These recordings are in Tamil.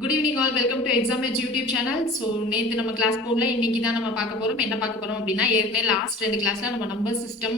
Good evening all, welcome to exam edge YouTube channel. So நேற்று நம்ம கிளாஸ் போடல, இன்னைக்கு தான் நம்ம பார்க்க போகிறோம். என்ன பார்க்க போகிறோம் அப்படின்னா, ஏற்கனவே லாஸ்ட் 2 கிளாஸில் நம்ம நம்பர் சிஸ்டம்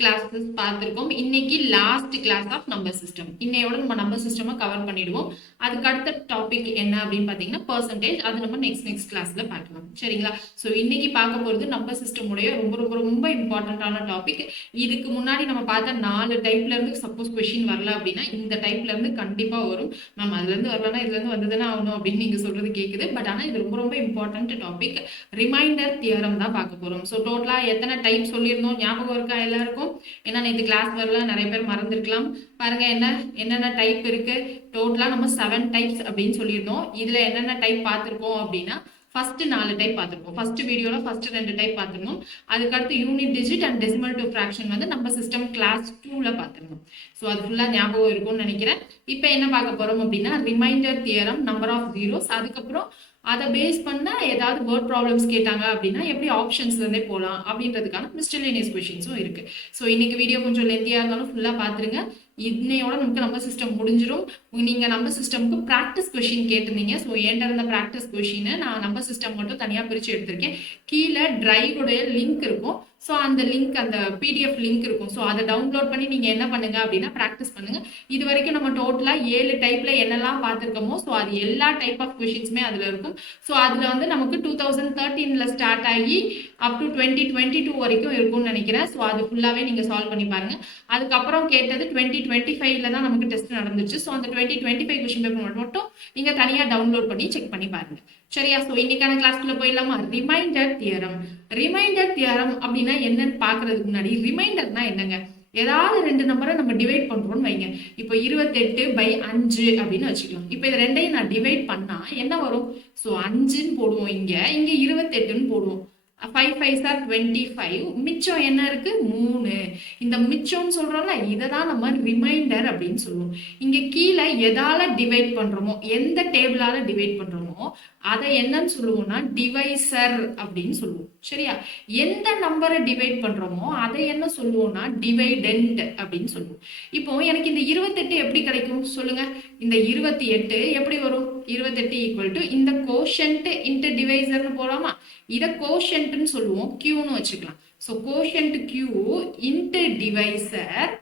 கிளாஸஸ் பார்த்துருக்கோம். இன்னைக்கு last class of number system. இன்னையோட நம்ம நம்பர் சிஸ்டமை கவர் பண்ணிடுவோம். அதுக்கு அடுத்த டாபிக் என்ன அப்படின்னு பார்த்தீங்கன்னா பர்சன்டேஜ். அது நம்ம நெக்ஸ்ட் கிளாஸில் பார்க்கலாம். சரிங்களா? ஸோ இன்னைக்கு பார்க்க போகிறது நம்பர் சிஸ்டமுடைய ரொம்ப ரொம்ப ரொம்ப இம்பார்ட்டண்ட்டான டாபிக். இதுக்கு முன்னாடி நம்ம பார்த்த 4 டைப்லேருந்து சப்போஸ் கொஷின் வரல அப்படின்னா இந்த டைப்லேருந்து கண்டிப்பாக வரும். மேம் அதுலேருந்து வரலன்னா இதுலேருந்து வந்ததுன்னா ஆகணும் அப்படின்னு நீங்கள் சொல்கிறது கேட்குது. பட் ஆனால் இது ரொம்ப ரொம்ப இம்பார்ட்டன்ட் டாபிக். ரிமைண்டர் தியரம் தான் பார்க்க போகிறோம். ஸோ டோட்டலாக எத்தனை டைப் சொல்லியிருந்தோம் ஞாபகம் இருக்கா எல்லாருக்கும்? ஏன்னா நேற்று கிளாஸ் வரல, நிறைய பேர் மறந்துருக்கலாம். பாருங்க என்னென்ன டைப் இருக்கு. டோட்டலா நம்ம 7 டைப்ஸ் அப்படின்னு சொல்லியிருந்தோம். இதுல என்னென்ன டைப் பார்த்துருக்கோம் அப்படின்னா ஃபர்ஸ்ட் 4 டைப் பார்த்துருக்கோம். ஃபர்ஸ்ட் வீடியோல ஃபர்ஸ்ட் 2 டைப் பார்த்துருந்தோம். அதுக்கடுத்து unit digit and decimal to fraction வந்து நம்ம சிஸ்டம் கிளாஸ் 2ல பார்த்துருந்தோம். ஸோ அது ஃபுல்லாக ஞாபகம் இருக்கும்னு நினைக்கிறேன். இப்போ என்ன பார்க்க போறோம் அப்படின்னா remainder theorem, number of zeros, அதுக்கப்புறம் அதை பேஸ் பண்ண ஏதாவது வேர்ட் ப்ராப்ளம்ஸ் கேட்டாங்க அப்படின்னா எப்படி ஆப்ஷன்ஸ்லேருந்தே போகலாம் அப்படின்றதுக்கான மிஸ்டலேனியஸ் கொஷின்ஸும் இருக்கு. ஸோ இன்னைக்கு வீடியோ கொஞ்சம் லென்த்தியாக இருந்தாலும் ஃபுல்லாக பார்த்துருங்க. இன்னையோட நமக்கு நம்பர் சிஸ்டம் முடிஞ்சிடும். நீங்கள் நம்பர் சிஸ்டமுக்கு ப்ராக்டிஸ் கொஷின் கேட்டிருந்தீங்க. ஸோ என்கிட்ட இருந்த ப்ராக்டிஸ் கொஷினை நான் நம்பர் சிஸ்டம் மட்டும் தனியாக பிரித்து எடுத்திருக்கேன். கீழே டிரைவுடைய லிங்க் இருக்கும். ஸோ அந்த லிங்க், அந்த பிடிஎஃப் லிங்க் இருக்கும். ஸோ அதை டவுன்லோட் பண்ணி நீங்கள் என்ன பண்ணுங்க அப்படின்னா ப்ராக்டிஸ் பண்ணுங்க. இது வரைக்கும் நம்ம டோட்டலாக 7 டைப்ல என்னெல்லாம் பார்த்துருக்கோமோ ஸோ அது எல்லா டைப் ஆஃப் கொஷின்ஸுமே அதில் இருக்கும். ஸோ அதில் வந்து நமக்கு 2013ல் ஸ்டார்ட் ஆகி அப் டு 2022 வரைக்கும் இருக்கும்னு நினைக்கிறேன். ஸோ அது ஃபுல்லாகவே நீங்கள் சால்வ் பண்ணி பாருங்க. அதுக்கப்புறம் கேட்டது 2025ல் தான் நமக்கு டெஸ்ட் நடந்துச்சு. ஸோ அந்த 2025 கொஷின் பேப்பர் மட்டும் நீங்கள் தனியாக டவுன்லோட் பண்ணி செக் பண்ணி பாருங்க. சரியா? ஸோ இன்னைக்கான கிளாஸ்க்குள்ள போயிடலாமா? Reminder theorem. ரிமைண்டர் தியரம் அப்படின்னா என்னன்னு பார்க்கறதுக்கு முன்னாடி ரிமைண்டர்னா என்னங்க? ஏதாவது 2 நம்பரை நம்ம டிவைட் பண்றோம்னு வைங்க. இப்போ 28/5 அப்படின்னு வச்சுக்கலாம். இப்போ இது ரெண்டையும் நான் டிவைட் பண்ணா என்ன வரும்? ஸோ 5ன்னு போடுவோம், இங்க 28ன்னு போடுவோம். 5 5s are 25. மிச்சம் என்ன இருக்கு? 3. இந்த மிச்சம்னு சொல்றோம்ல, இதை தான் நம்ம ரிமைண்டர் அப்படின்னு சொல்லுவோம். இங்க கீழே எதால டிவைட் பண்றோமோ, எந்த டேபிளால டிவைட் பண்றோமோ அதை என்னன்னு சொல்லுவோம்னா டிவைசர் அப்படின்னு சொல்லுவோம். சரியா? எந்த நம்பரை டிவைட் பண்றோமோ அதை என்ன சொல்லுவோம்னா டிவைடெண்ட் அப்படின்னு சொல்லுவோம். இப்போ எனக்கு இந்த 28 எப்படி கிடைக்கும் சொல்லுங்க? இந்த 28 எப்படி வரும்? 28 ஈக்குவல் டு இந்த கோஷன்ட் இன்ட்டு டிவைசர்னு போலாமா? இதை கோஷன்ட்னு சொல்லுவோம், கியூன்னு வச்சுக்கலாம். So quotient Q into divisor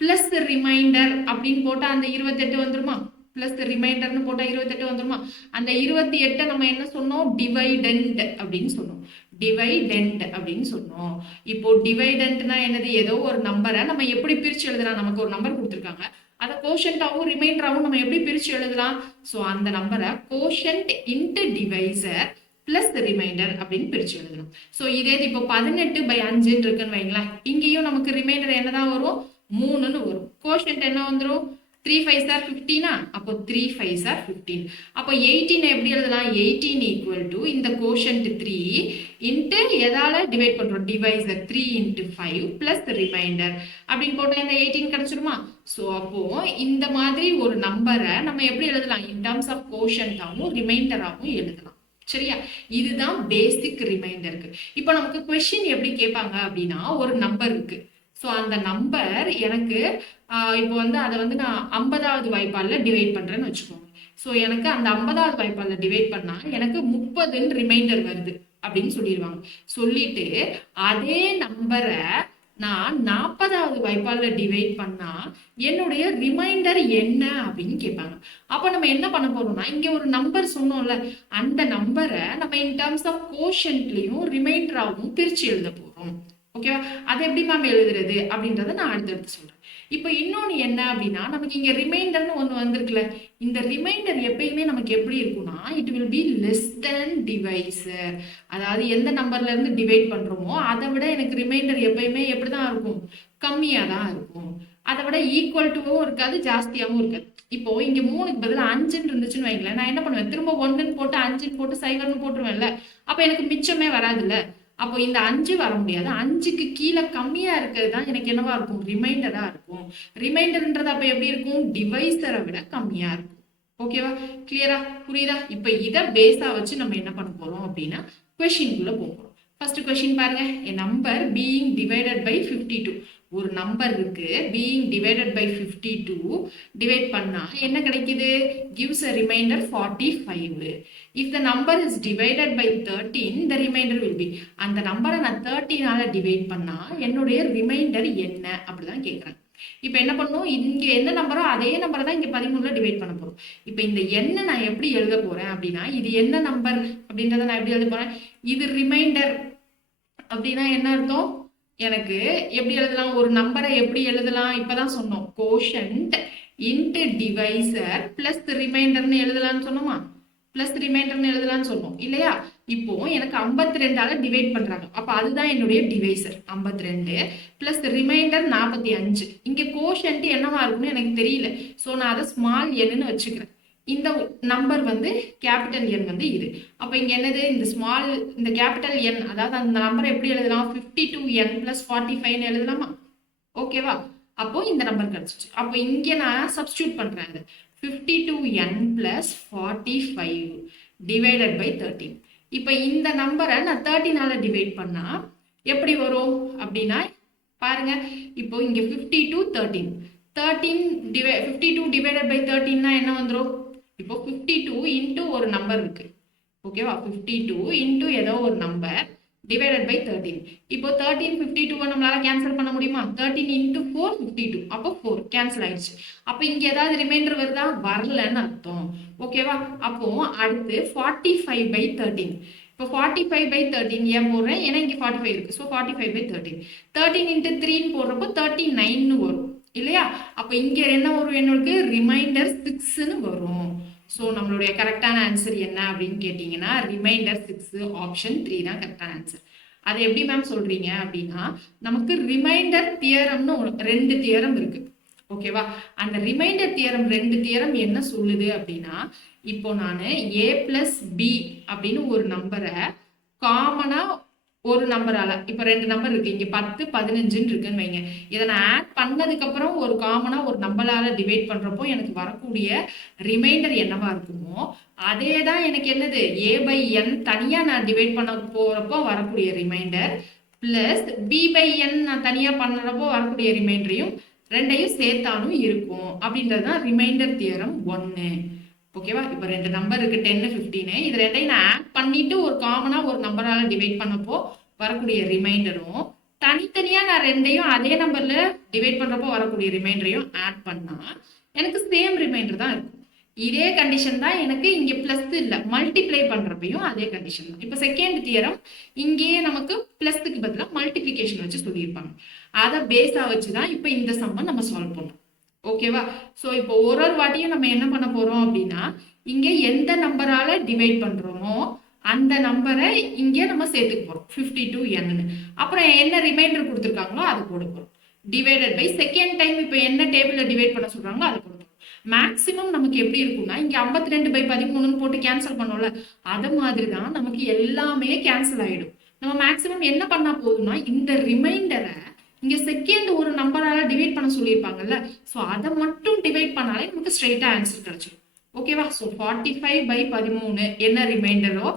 plus remainder அப்படின்னு போட்டா அந்த 28 வந்துருமா? பிளஸ் ரிமைண்டர்னு போட்டா 28 வந்துருமா? அந்த 28 நம்ம என்ன சொன்னோம்? டிவைடெண்ட் அப்படின்னு சொன்னோம். டிவைடெண்ட் அப்படின்னு சொன்னோம். இப்போ டிவைடெண்ட்னா என்னது? ஏதோ ஒரு நம்பரை நம்ம எப்படி பிரிச்சு எழுதலாம்? நமக்கு ஒரு நம்பர் கொடுத்துருக்காங்க, அதை கோஷன்டாவும் ரிமைண்டராகவும் நம்ம எப்படி பிரிச்சு எழுதலாம்? ஸோ அந்த நம்பரை quotient into divisor plus remainder அப்படின்னு பிரிச்சு எழுதணும். ஸோ இதே இப்போ 18/5 இருக்குன்னு வைங்களேன். இங்கேயும் நமக்கு ரிமைண்டர் என்னதான் வரும்? 3ன்னு வரும். கோஷன்ட் என்ன வந்துடும்? 3 5s are 15. அப்போ 3 5s are 15. அப்போ 18 எப்படி எழுதலாம்? 18 ஈக்குவல் டு இந்த கோஷன்ட் 3 இன்ட்டு எதால டிவைட் பண்றோம்? டிவைசர் 3 இன்ட்டு 5 பிளஸ் ரிமைண்டர் அப்படின்னு போட்டா இந்த 18 கிடைச்சிருமா? ஸோ அப்போ இந்த மாதிரி ஒரு நம்பரை நம்ம எப்படி எழுதலாம்? இன் டர்ம்ஸ் ஆஃப் கோஷன்டாகவும் ரிமைண்டராகவும் எழுதலாம். சரியா? இதுதான் பேசிக் ரிமைண்டருக்கு. இப்போ நமக்கு கொஸ்டின் எப்படி கேட்பாங்க அப்படின்னா, ஒரு நம்பர் இருக்கு. ஸோ அந்த நம்பர் எனக்கு இப்போ வந்து அதை வந்து நான் 50வது வாய்ப்பாலில் டிவைட் பண்ணுறேன்னு வச்சுக்கோங்க. ஸோ எனக்கு அந்த 50வது வாய்ப்பாலில் டிவைட் பண்ணால் எனக்கு 30ன்னு ரிமைண்டர் வருது அப்படின்னு சொல்லிடுவாங்க. சொல்லிட்டு அதே நம்பரை நான் 40வது வாய்ப்பாலில் டிவைட் பண்ணா என்னுடைய ரிமைண்டர் என்ன அப்படின்னு கேட்பாங்க. அப்போ நம்ம என்ன பண்ண போறோம்னா, இங்க ஒரு நம்பர் சொன்னோம்ல, அந்த நம்பரை நம்ம இன் டர்ம்ஸ் ஆஃப் கோஷன்ட்லயும் ரிமைண்டராகவும் பிரிச்சு எழுத போறோம். ஓகேவா? அது எப்படி மேம் எழுதுறது அப்படின்றத நான் அடுத்தடுத்து சொல்றேன். இப்போ இன்னொன்று என்ன அப்படின்னா, நமக்கு இங்க ரிமைண்டர்னு ஒன்று வந்திருக்குல்ல, இந்த ரிமைண்டர் எப்பயுமே நமக்கு எப்படி இருக்கும்னா, it will be less than divisor. அதாவது எந்த நம்பர்ல இருந்து டிவைட் பண்றோமோ அதை விட எனக்கு ரிமைண்டர் எப்பயுமே எப்படிதான் இருக்கும்? கம்மியா தான் இருக்கும். அதை விட ஈக்குவல் டுவும் இருக்காது, ஜாஸ்தியாகவும் இருக்காது. இப்போ இங்க 3க்கு பதிலாக 5ன்னு இருந்துச்சுன்னு வைங்களேன், நான் என்ன பண்ணுவேன்? திரும்ப 1ன்னு போட்டு 5ன்னு போட்டு 0ன்னு போட்டுருவேன்ல. அப்போ எனக்கு மிச்சமே வராதுல்ல. அப்போ இந்த 5 வர முடியாது. 5க்கு கீழே கம்மியா இருக்கிறது தான் எனக்கு என்னவா இருக்கும்? ரிமைண்டரா இருக்கும். ரிமைண்டர்ன்றது அப்ப எப்படி இருக்கும்? டிவைசரை விட கம்மியா இருக்கும். ஓகேவா? கிளியரா? புரியுதா? இப்போ இதை பேஸா வச்சு நம்ம என்ன பண்ண போறோம் அப்படின்னா கொஸ்டின்குள்ள போகிறோம். ஃபர்ஸ்ட் கொஸ்டின் பாருங்க. A number being divided by 52. ஒரு நம்பர் இருக்கு being divided by 52 டிவைட் பண்ணா என்ன கிடைக்குது gives a remainder 45. if the number is divided by 13 the remainder will be அந்த நம்பரை நான் 13 ஆல டிவைட் பண்ணா என்னுடைய ரிமைண்டர் என்ன அப்படிதான் கேட்குறேன். இப்போ என்ன பண்ணும் இங்க என்ன நம்பரோ அதே நம்பரை தான் இங்க 13ல டிவைட் பண்ண போறோம். இப்போ இந்த எண்ணை நான் எப்படி எழுத போறேன் அப்படின்னா இது என்ன நம்பர் அப்படின்றத நான் எப்படி எழுத போறேன் இது ரிமைண்டர் அப்படின்னா என்ன அர்த்தம் எனக்கு எப்படி எழுதலாம் ஒரு நம்பரை எப்படி எழுதலாம் இப்பதான் சொன்னோம் கோஷன்ட் இன்ட்டு டிவைசர் பிளஸ் ரிமைண்டர்னு எழுதலாம்னு சொன்னோமா பிளஸ் ரிமைண்டர்னு எழுதலாம்னு சொன்னோம் இல்லையா. இப்போ எனக்கு 52ஆல டிவைட் பண்றாங்க அப்ப அதுதான் என்னுடைய டிவைசர் 52 பிளஸ் ரிமைண்டர் 45. இங்க கோஷன்ட் என்னவா இருக்குன்னு எனக்கு தெரியல ஸோ நான் அதை ஸ்மால் என்னு வச்சுக்கிறேன். இந்த நம்பர் வந்து கேபிட்டல் என் வந்து இது. அப்போ இங்க என்னது இந்த கேபிட்டல் என் அதாவது அந்த நம்பரை எப்படி எழுதலாம் 52n + 45 எழுதலாமா ஓகேவா. அப்போ இந்த நம்பர் கிடைச்சிச்சு. அப்போ இங்க நான் சப்ஸ்டியூட் பண்றேன் 52n + 45 டிவைடட் பை 13. இப்போ இந்த நம்பரை நான் 13ஆல டிவைட் பண்ணா எப்படி வரும் அப்படின்னா பாருங்க இப்போ இங்க 52 டிவைடட் பை 13னா என்ன வந்துடும் இப்போ 52 இன்ட்டு ஒரு நம்பர் இருக்கு ஓகேவா 52 இன்ட்டு ஏதோ ஒரு நம்பர் டிவைடட் பை 13. இப்போ 52 நம்மளால கேன்சல் பண்ண முடியுமா 13 இன்ட்டு 4 52 அப்போ 4 கேன்சல் ஆயிடுச்சு. அப்போ இங்க ஏதாவது ரிமைண்டர் வருதா வரலன்னு அர்த்தம் ஓகேவா. அப்போ அடுத்து 45 பை 13. இப்போ 45 பை 13 ஏன் போடுறேன் ஏன்னா இங்க 45 இருக்கு ஸோ 45 பை 13 இன்ட்டு 3 போடுறப்போ 39 வரும் இல்லையா. அப்போ இங்க என்ன வரும் என்னோட ரிமைண்டர் 6ன்னு வரும். ஸோ நம்மளுடைய கரெக்டான ஆன்சர் என்ன அப்படின்னு கேட்டிங்கன்னா ரிமைண்டர் 6 ஆப்ஷன் 3 தான் கரெக்டான ஆன்சர். அது எப்படி மேம் சொல்றீங்க அப்படின்னா நமக்கு ரிமைண்டர் தியரம்னு 2 தியரம் இருக்கு ஓகேவா. அந்த ரிமைண்டர் தியரம் 2 தியரம் என்ன சொல்லுது அப்படின்னா இப்போ நான் a + b அப்படின்னு ஒரு நம்பரை காமனா ஒரு நம்பரால இப்போ 2 நம்பர் இருக்கு இங்க 10 15 இருக்குன்னு வைங்க இதை நான் ஆட் பண்ணதுக்கு அப்புறம் ஒரு காமனா ஒரு நம்பரால டிவைட் பண்றப்போ எனக்கு வரக்கூடிய ரிமைண்டர் என்னவா இருக்குமோ அதே தான் எனக்கு என்னது a/n தனியா நான் டிவைட் பண்ண போறப்போ வரக்கூடிய ரிமைண்டர் பிளஸ் b/n நான் தனியா பண்றப்போ வரக்கூடிய ரிமைண்டரையும் ரெண்டையும் சேர்த்தாலும் இருக்கும் அப்படின்றதுதான் ரிமைண்டர் தியரம் 1 ஓகேவா. இப்போ 2 நம்பர் இருக்கு 10 15 இது ரெண்டையும் நான் ஆட் பண்ணிட்டு ஒரு காமனா ஒரு நம்பரால டிவைட் பண்ணப்போ வரக்கூடிய ரிமைண்டரும் தனித்தனியா நான் ரெண்டையும் அதே நம்பர்ல டிவைட் பண்றப்போ வரக்கூடிய ரிமைண்டரையும் ஆட் பண்ணா எனக்கு சேம் ரிமைண்டர் தான் இருக்கும். இதே கண்டிஷன் தான் எனக்கு இங்க பிளஸ் இல்ல மல்டிப்ளை பண்றப்பையும் அதே கண்டிஷன் தான். இப்போ செகண்ட் தியரம் இங்கேயே நமக்கு பிளஸ்க்கு பதிலாக மல்டிபிளிகேஷன் வச்சு சொல்லியிருப்பாங்க அதை பேஸா வச்சுதான் இப்போ இந்த சம்மை நம்ம சால்வ் பண்ணோம் ஓகேவா. ஸோ இப்போ ஒரு வாட்டியும் நம்ம என்ன பண்ண போறோம் அப்படின்னா இங்க எந்த நம்பரால டிவைட் பண்றோமோ அந்த நம்பரை இங்கே நம்ம சேர்த்துக்க போறோம் 52n. அப்புறம் என்ன ரிமைண்டர் கொடுத்துருக்காங்களோ அது போட போறோம் டிவைடட் பை செகண்ட் டைம் இப்போ என்ன டேபிள்ல டிவைட் பண்ண சொல்றாங்களோ அதை போட போறோம். மேக்சிமம் நமக்கு எப்படி இருக்கும்னா இங்க 52 பை 13 போட்டு கேன்சல் பண்ணோம்ல அது மாதிரி தான் நமக்கு எல்லாமே கேன்சல் ஆயிடும். நம்ம மேக்சிமம் என்ன பண்ணா போதும்னா இந்த ரிமைண்டரை இங்க செகண்ட் ஒரு நம்பரால டிவைட் பண்ண சொல்லியிருப்பாங்கல்ல ஸோ அதை மட்டும் டிவைட் பண்ணாலே நமக்கு ஸ்ட்ரெயிட்டா ஆன்சர் கிடைச்சிடும் ஓகேவா. ஸோ 45 பை 13 என்ன ரிமைண்டரோ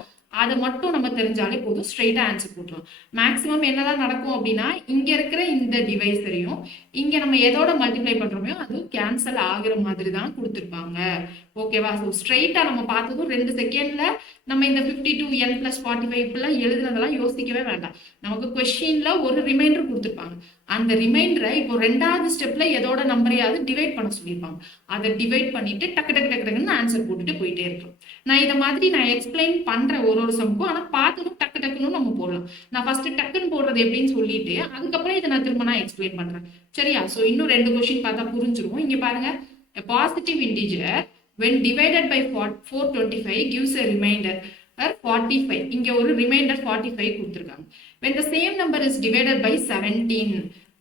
அதை மட்டும் நம்ம தெரிஞ்சாலே போதும் ஸ்ட்ரெயிட்டா ஆன்சர் போட்டுரும். மேக்ஸிமம் என்னதான் நடக்கும் அப்படின்னா இங்க இருக்கிற இந்த டிவைஸரையும் இங்க நம்ம எதோட மல்டிப்ளை பண்றோமோ அது கேன்சல் ஆகுற மாதிரி தான் கொடுத்துருப்பாங்க ஓகேவா. ஸோ ஸ்ட்ரெயிட்டா நம்ம பார்த்ததும் 2 செகண்ட்ல நம்ம இந்த 52n + 45 இப்பெல்லாம் எழுதுனதெல்லாம் யோசிக்கவே வேண்டாம். நமக்கு கொஸ்டின்ல ஒரு ரிமைண்டர் கொடுத்துருப்பாங்க அந்த ரிமைண்டரை இப்போ 2வது ஸ்டெப்ல எதோட நம்பரையாவது டிவைட் பண்ண சொல்லியிருப்பாங்க அதை டிவைட் பண்ணிட்டு டக்கு டக்கு டக்கு டக்குன்னு ஆன்சர் போட்டுட்டு போயிட்டே இருக்கோம். நான் இதை மாதிரி நான் எக்ஸ்பிளைன் பண்றேன் ஒரு சம்க்கும் ஆனா பார்த்ததும் டக்கு டக்குன்னு நம்ம போடலாம். நான் ஃபர்ஸ்ட் டக்குன்னு போடுறது எப்படின்னு சொல்லிட்டு அதுக்கப்புறம் இதை நான் திரும்ப நான் எக்ஸ்பிளைன் பண்றேன் சரியா. ஸோ இன்னும் 2 கொஸ்டின் பார்த்தா புரிஞ்சிரும். இங்க பாருங்க positive integer when divided by 425 gives a remainder 45. இங்க ஒரு ரிமைண்டர் 45 கொடுத்திருக்காங்க. when the same number is divided by 17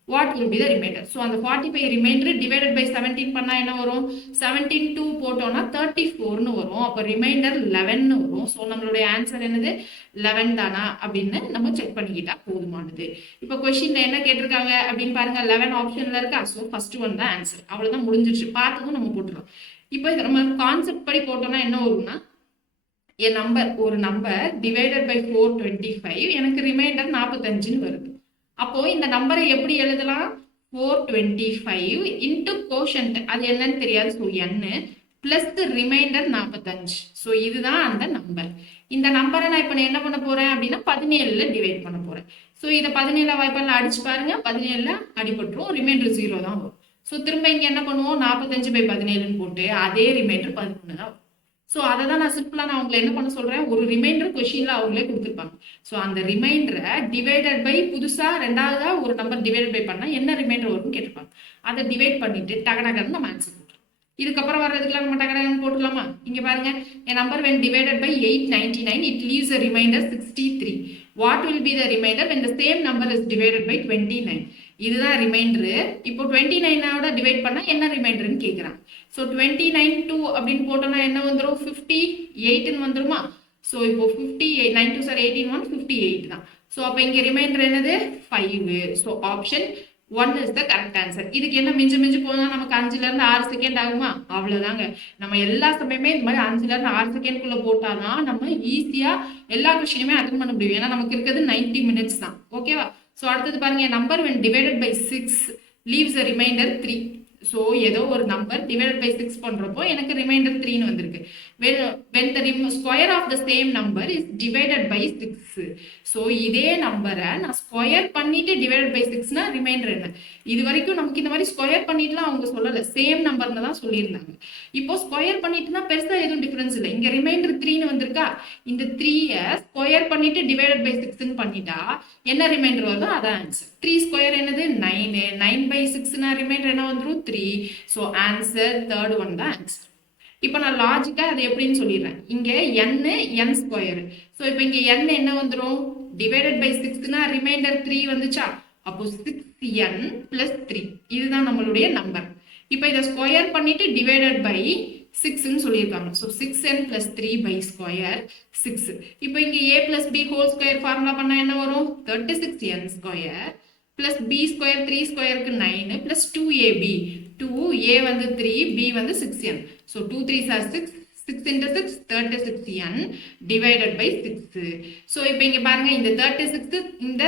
what will be the remainder. so அந்த 45 remainder divided by 17 பண்ணா என்ன வரும் 17 2 போட்டோம்னா 34 னு வரும். அப்ப ரிமைண்டர் 11 னு வரும். சோ நம்மளுடைய ஆன்சர் என்னது 11 தானா அப்படின்னு நம்ம செக் பண்ணிக்கிட்டா போதுமானது. இப்போ क्वेश्चनல என்ன கேட்டிருக்காங்க அப்படின்னு பாருங்க 11 ஆப்ஷன்ல இருக்கா. சோ ஃபர்ஸ்ட் ஒன் தான் ஆன்சர். அவ்வளவுதான் முடிஞ்சிருச்சு. பார்த்ததும் நம்ம போட்டுறோம். இப்போ இத நம்ம கான்செப்ட் படி போட்டோம்னா என்ன வரும்னா ஒரு நம்பர் டிவைடட் பை 425 எனக்கு ரிமைண்டர் 45 வருது. அப்போ இந்த நம்பரை எப்படி எழுதலாம் 425 இன்ட்டு கோஷன்ட் அது என்னன்னு தெரியாது. So n plus reminder 45. So இதுதான் அந்த நம்பர். இந்த நம்பரை நான் இப்போ என்ன பண்ண போறேன் அப்படின்னா 17ல டிவைட் பண்ண போறேன். ஸோ இதை 17 வாய்ப்பால் அடிச்சு பாருங்க. 17ல அடிபட்டுரும், ரிமைண்டர் 0 தான் வரும். ஸோ திரும்ப இங்க என்ன பண்ணுவோம், 45/17ன்னு போட்டு அதே ரிமைண்டர் 11 தான் வரும். ஸோ அதை தான் நான் சிம்பிளாக நான் உங்களை என்ன பண்ண சொல்றேன், ஒரு ரிமைண்டர் கொஸ்டின்ல அவங்களே கொடுத்துருப்பாங்க. ஸோ அந்த ரிமைண்டரை டிவைடட் பை புதுசா ரெண்டாவதா ஒரு நம்பர் டிவைட் பை பண்ணா என்ன ரிமைண்டர் வரும்னு கேட்டிருப்பாங்க. அதை டிவைட் பண்ணிட்டு டகடகன்னு நம்ம ஆன்சர் போட்டுருவோம். இதுக்கப்புறம் வர்றதுக்குலாம் நம்ம டகடகன்னு போட்டுக்கலாமா? இங்க பாருங்க, a number when divided by 899 it leaves a remainder 63. What will be the remainder when the same number is divided by 29? இதுதான் ரிமைண்டர். இப்போ 29ஓட டிவைட் பண்ணா என்ன ரிமைண்டர்னு கேக்குறாங்க. ஸோ 29 2 அப்படின்னு போட்டோம்னா என்ன வந்துடும், 58ன்னு வந்துருமா? ஸோ இப்போ 58 9 2 சார் 18 1 58 தான். ஸோ அப்போ இங்க ரிமைண்டர் என்னது 5. So option 1 is the correct answer. இதுக்கு என்ன மிஞ்சு போனா நமக்கு 5ல இருந்து 6 செகண்ட் ஆகுமா? அவ்வளவுதாங்க. நம்ம எல்லா சமயமே இந்த மாதிரி 5ல இருந்து 6 செகண்ட்குள்ள போட்டாதான் நம்ம ஈஸியா எல்லா கொஸ்டினுமே அட்டன் பண்ண முடியும். ஏன்னா நமக்கு இருக்கிறது 90 மினிட்ஸ் தான். ஓகேவா? ஸோ அடுத்தது பாருங்க, number when divided by 6 leaves a remainder 3. So ஏதோ ஒரு நம்பர் டிவைடட் பை 6 பண்றப்போ எனக்கு ரிமைண்டர் 3ன்னு வந்திருக்கு. when the square of the same number is divided by 6. So இதே நம்பரை நான் ஸ்கொயர் பண்ணிட்டு டிவைடட் பை 6னா ரிமைண்டர் என்ன? இது வரைக்கும் நமக்கு இந்த மாதிரி ஸ்கொயர் பண்ணிட்டுலாம் அவங்க சொல்லலை, சேம் நம்பர்னு தான் சொல்லியிருந்தாங்க. இப்போ ஸ்கொயர் பண்ணிட்டுனா பெருசா எதுவும் டிஃபரன்ஸ் இல்லை. இங்க ரிமைண்டர் 3ன்னு வந்திருக்கா, இந்த 3யை ஸ்கொயர் பண்ணிட்டு டிவைடட் பை 6ன்னு பண்ணிட்டா என்ன ரிமைண்டர் வருதோ அதான் ஆன்சர். 3 ஸ்கொயர் என்னது 9. 9/6னா ரிமைண்டர் என்ன வந்துடும் 3. ஸோ ஆன்சர் தேர்ட் ஒன் தான் ஆன்சர். இப்போ நான் லாஜிக்கா அது எப்படின்னு சொல்லிடுறேன். இங்க n ஸ்கொயர். ஸோ இப்போ இங்க n என்ன வந்துடும், டிவைடட் பை 6னா ரிமைண்டர் 3 வந்துச்சா, அப்போ 6n plus 3 இதுதான் நம்மளுடைய நம்பர். இப்போ இதை ஸ்கொயர் பண்ணிட்டு டிவைடட் பை 6ன்னு சொல்லியிருக்காங்க. So 6n plus 3 by square 6. இப்போ இங்க a plus b whole square formula பண்ணா என்ன வரும், 36n square plus b square 3 ஸ்கொயருக்கு 9 plus 2ab. 2a வந்து 3, b வந்து 6n. So 2 3s are 6. 6 into 6 36n divided by 6. So இப்போ இங்க பாருங்க, இந்த 36 இந்த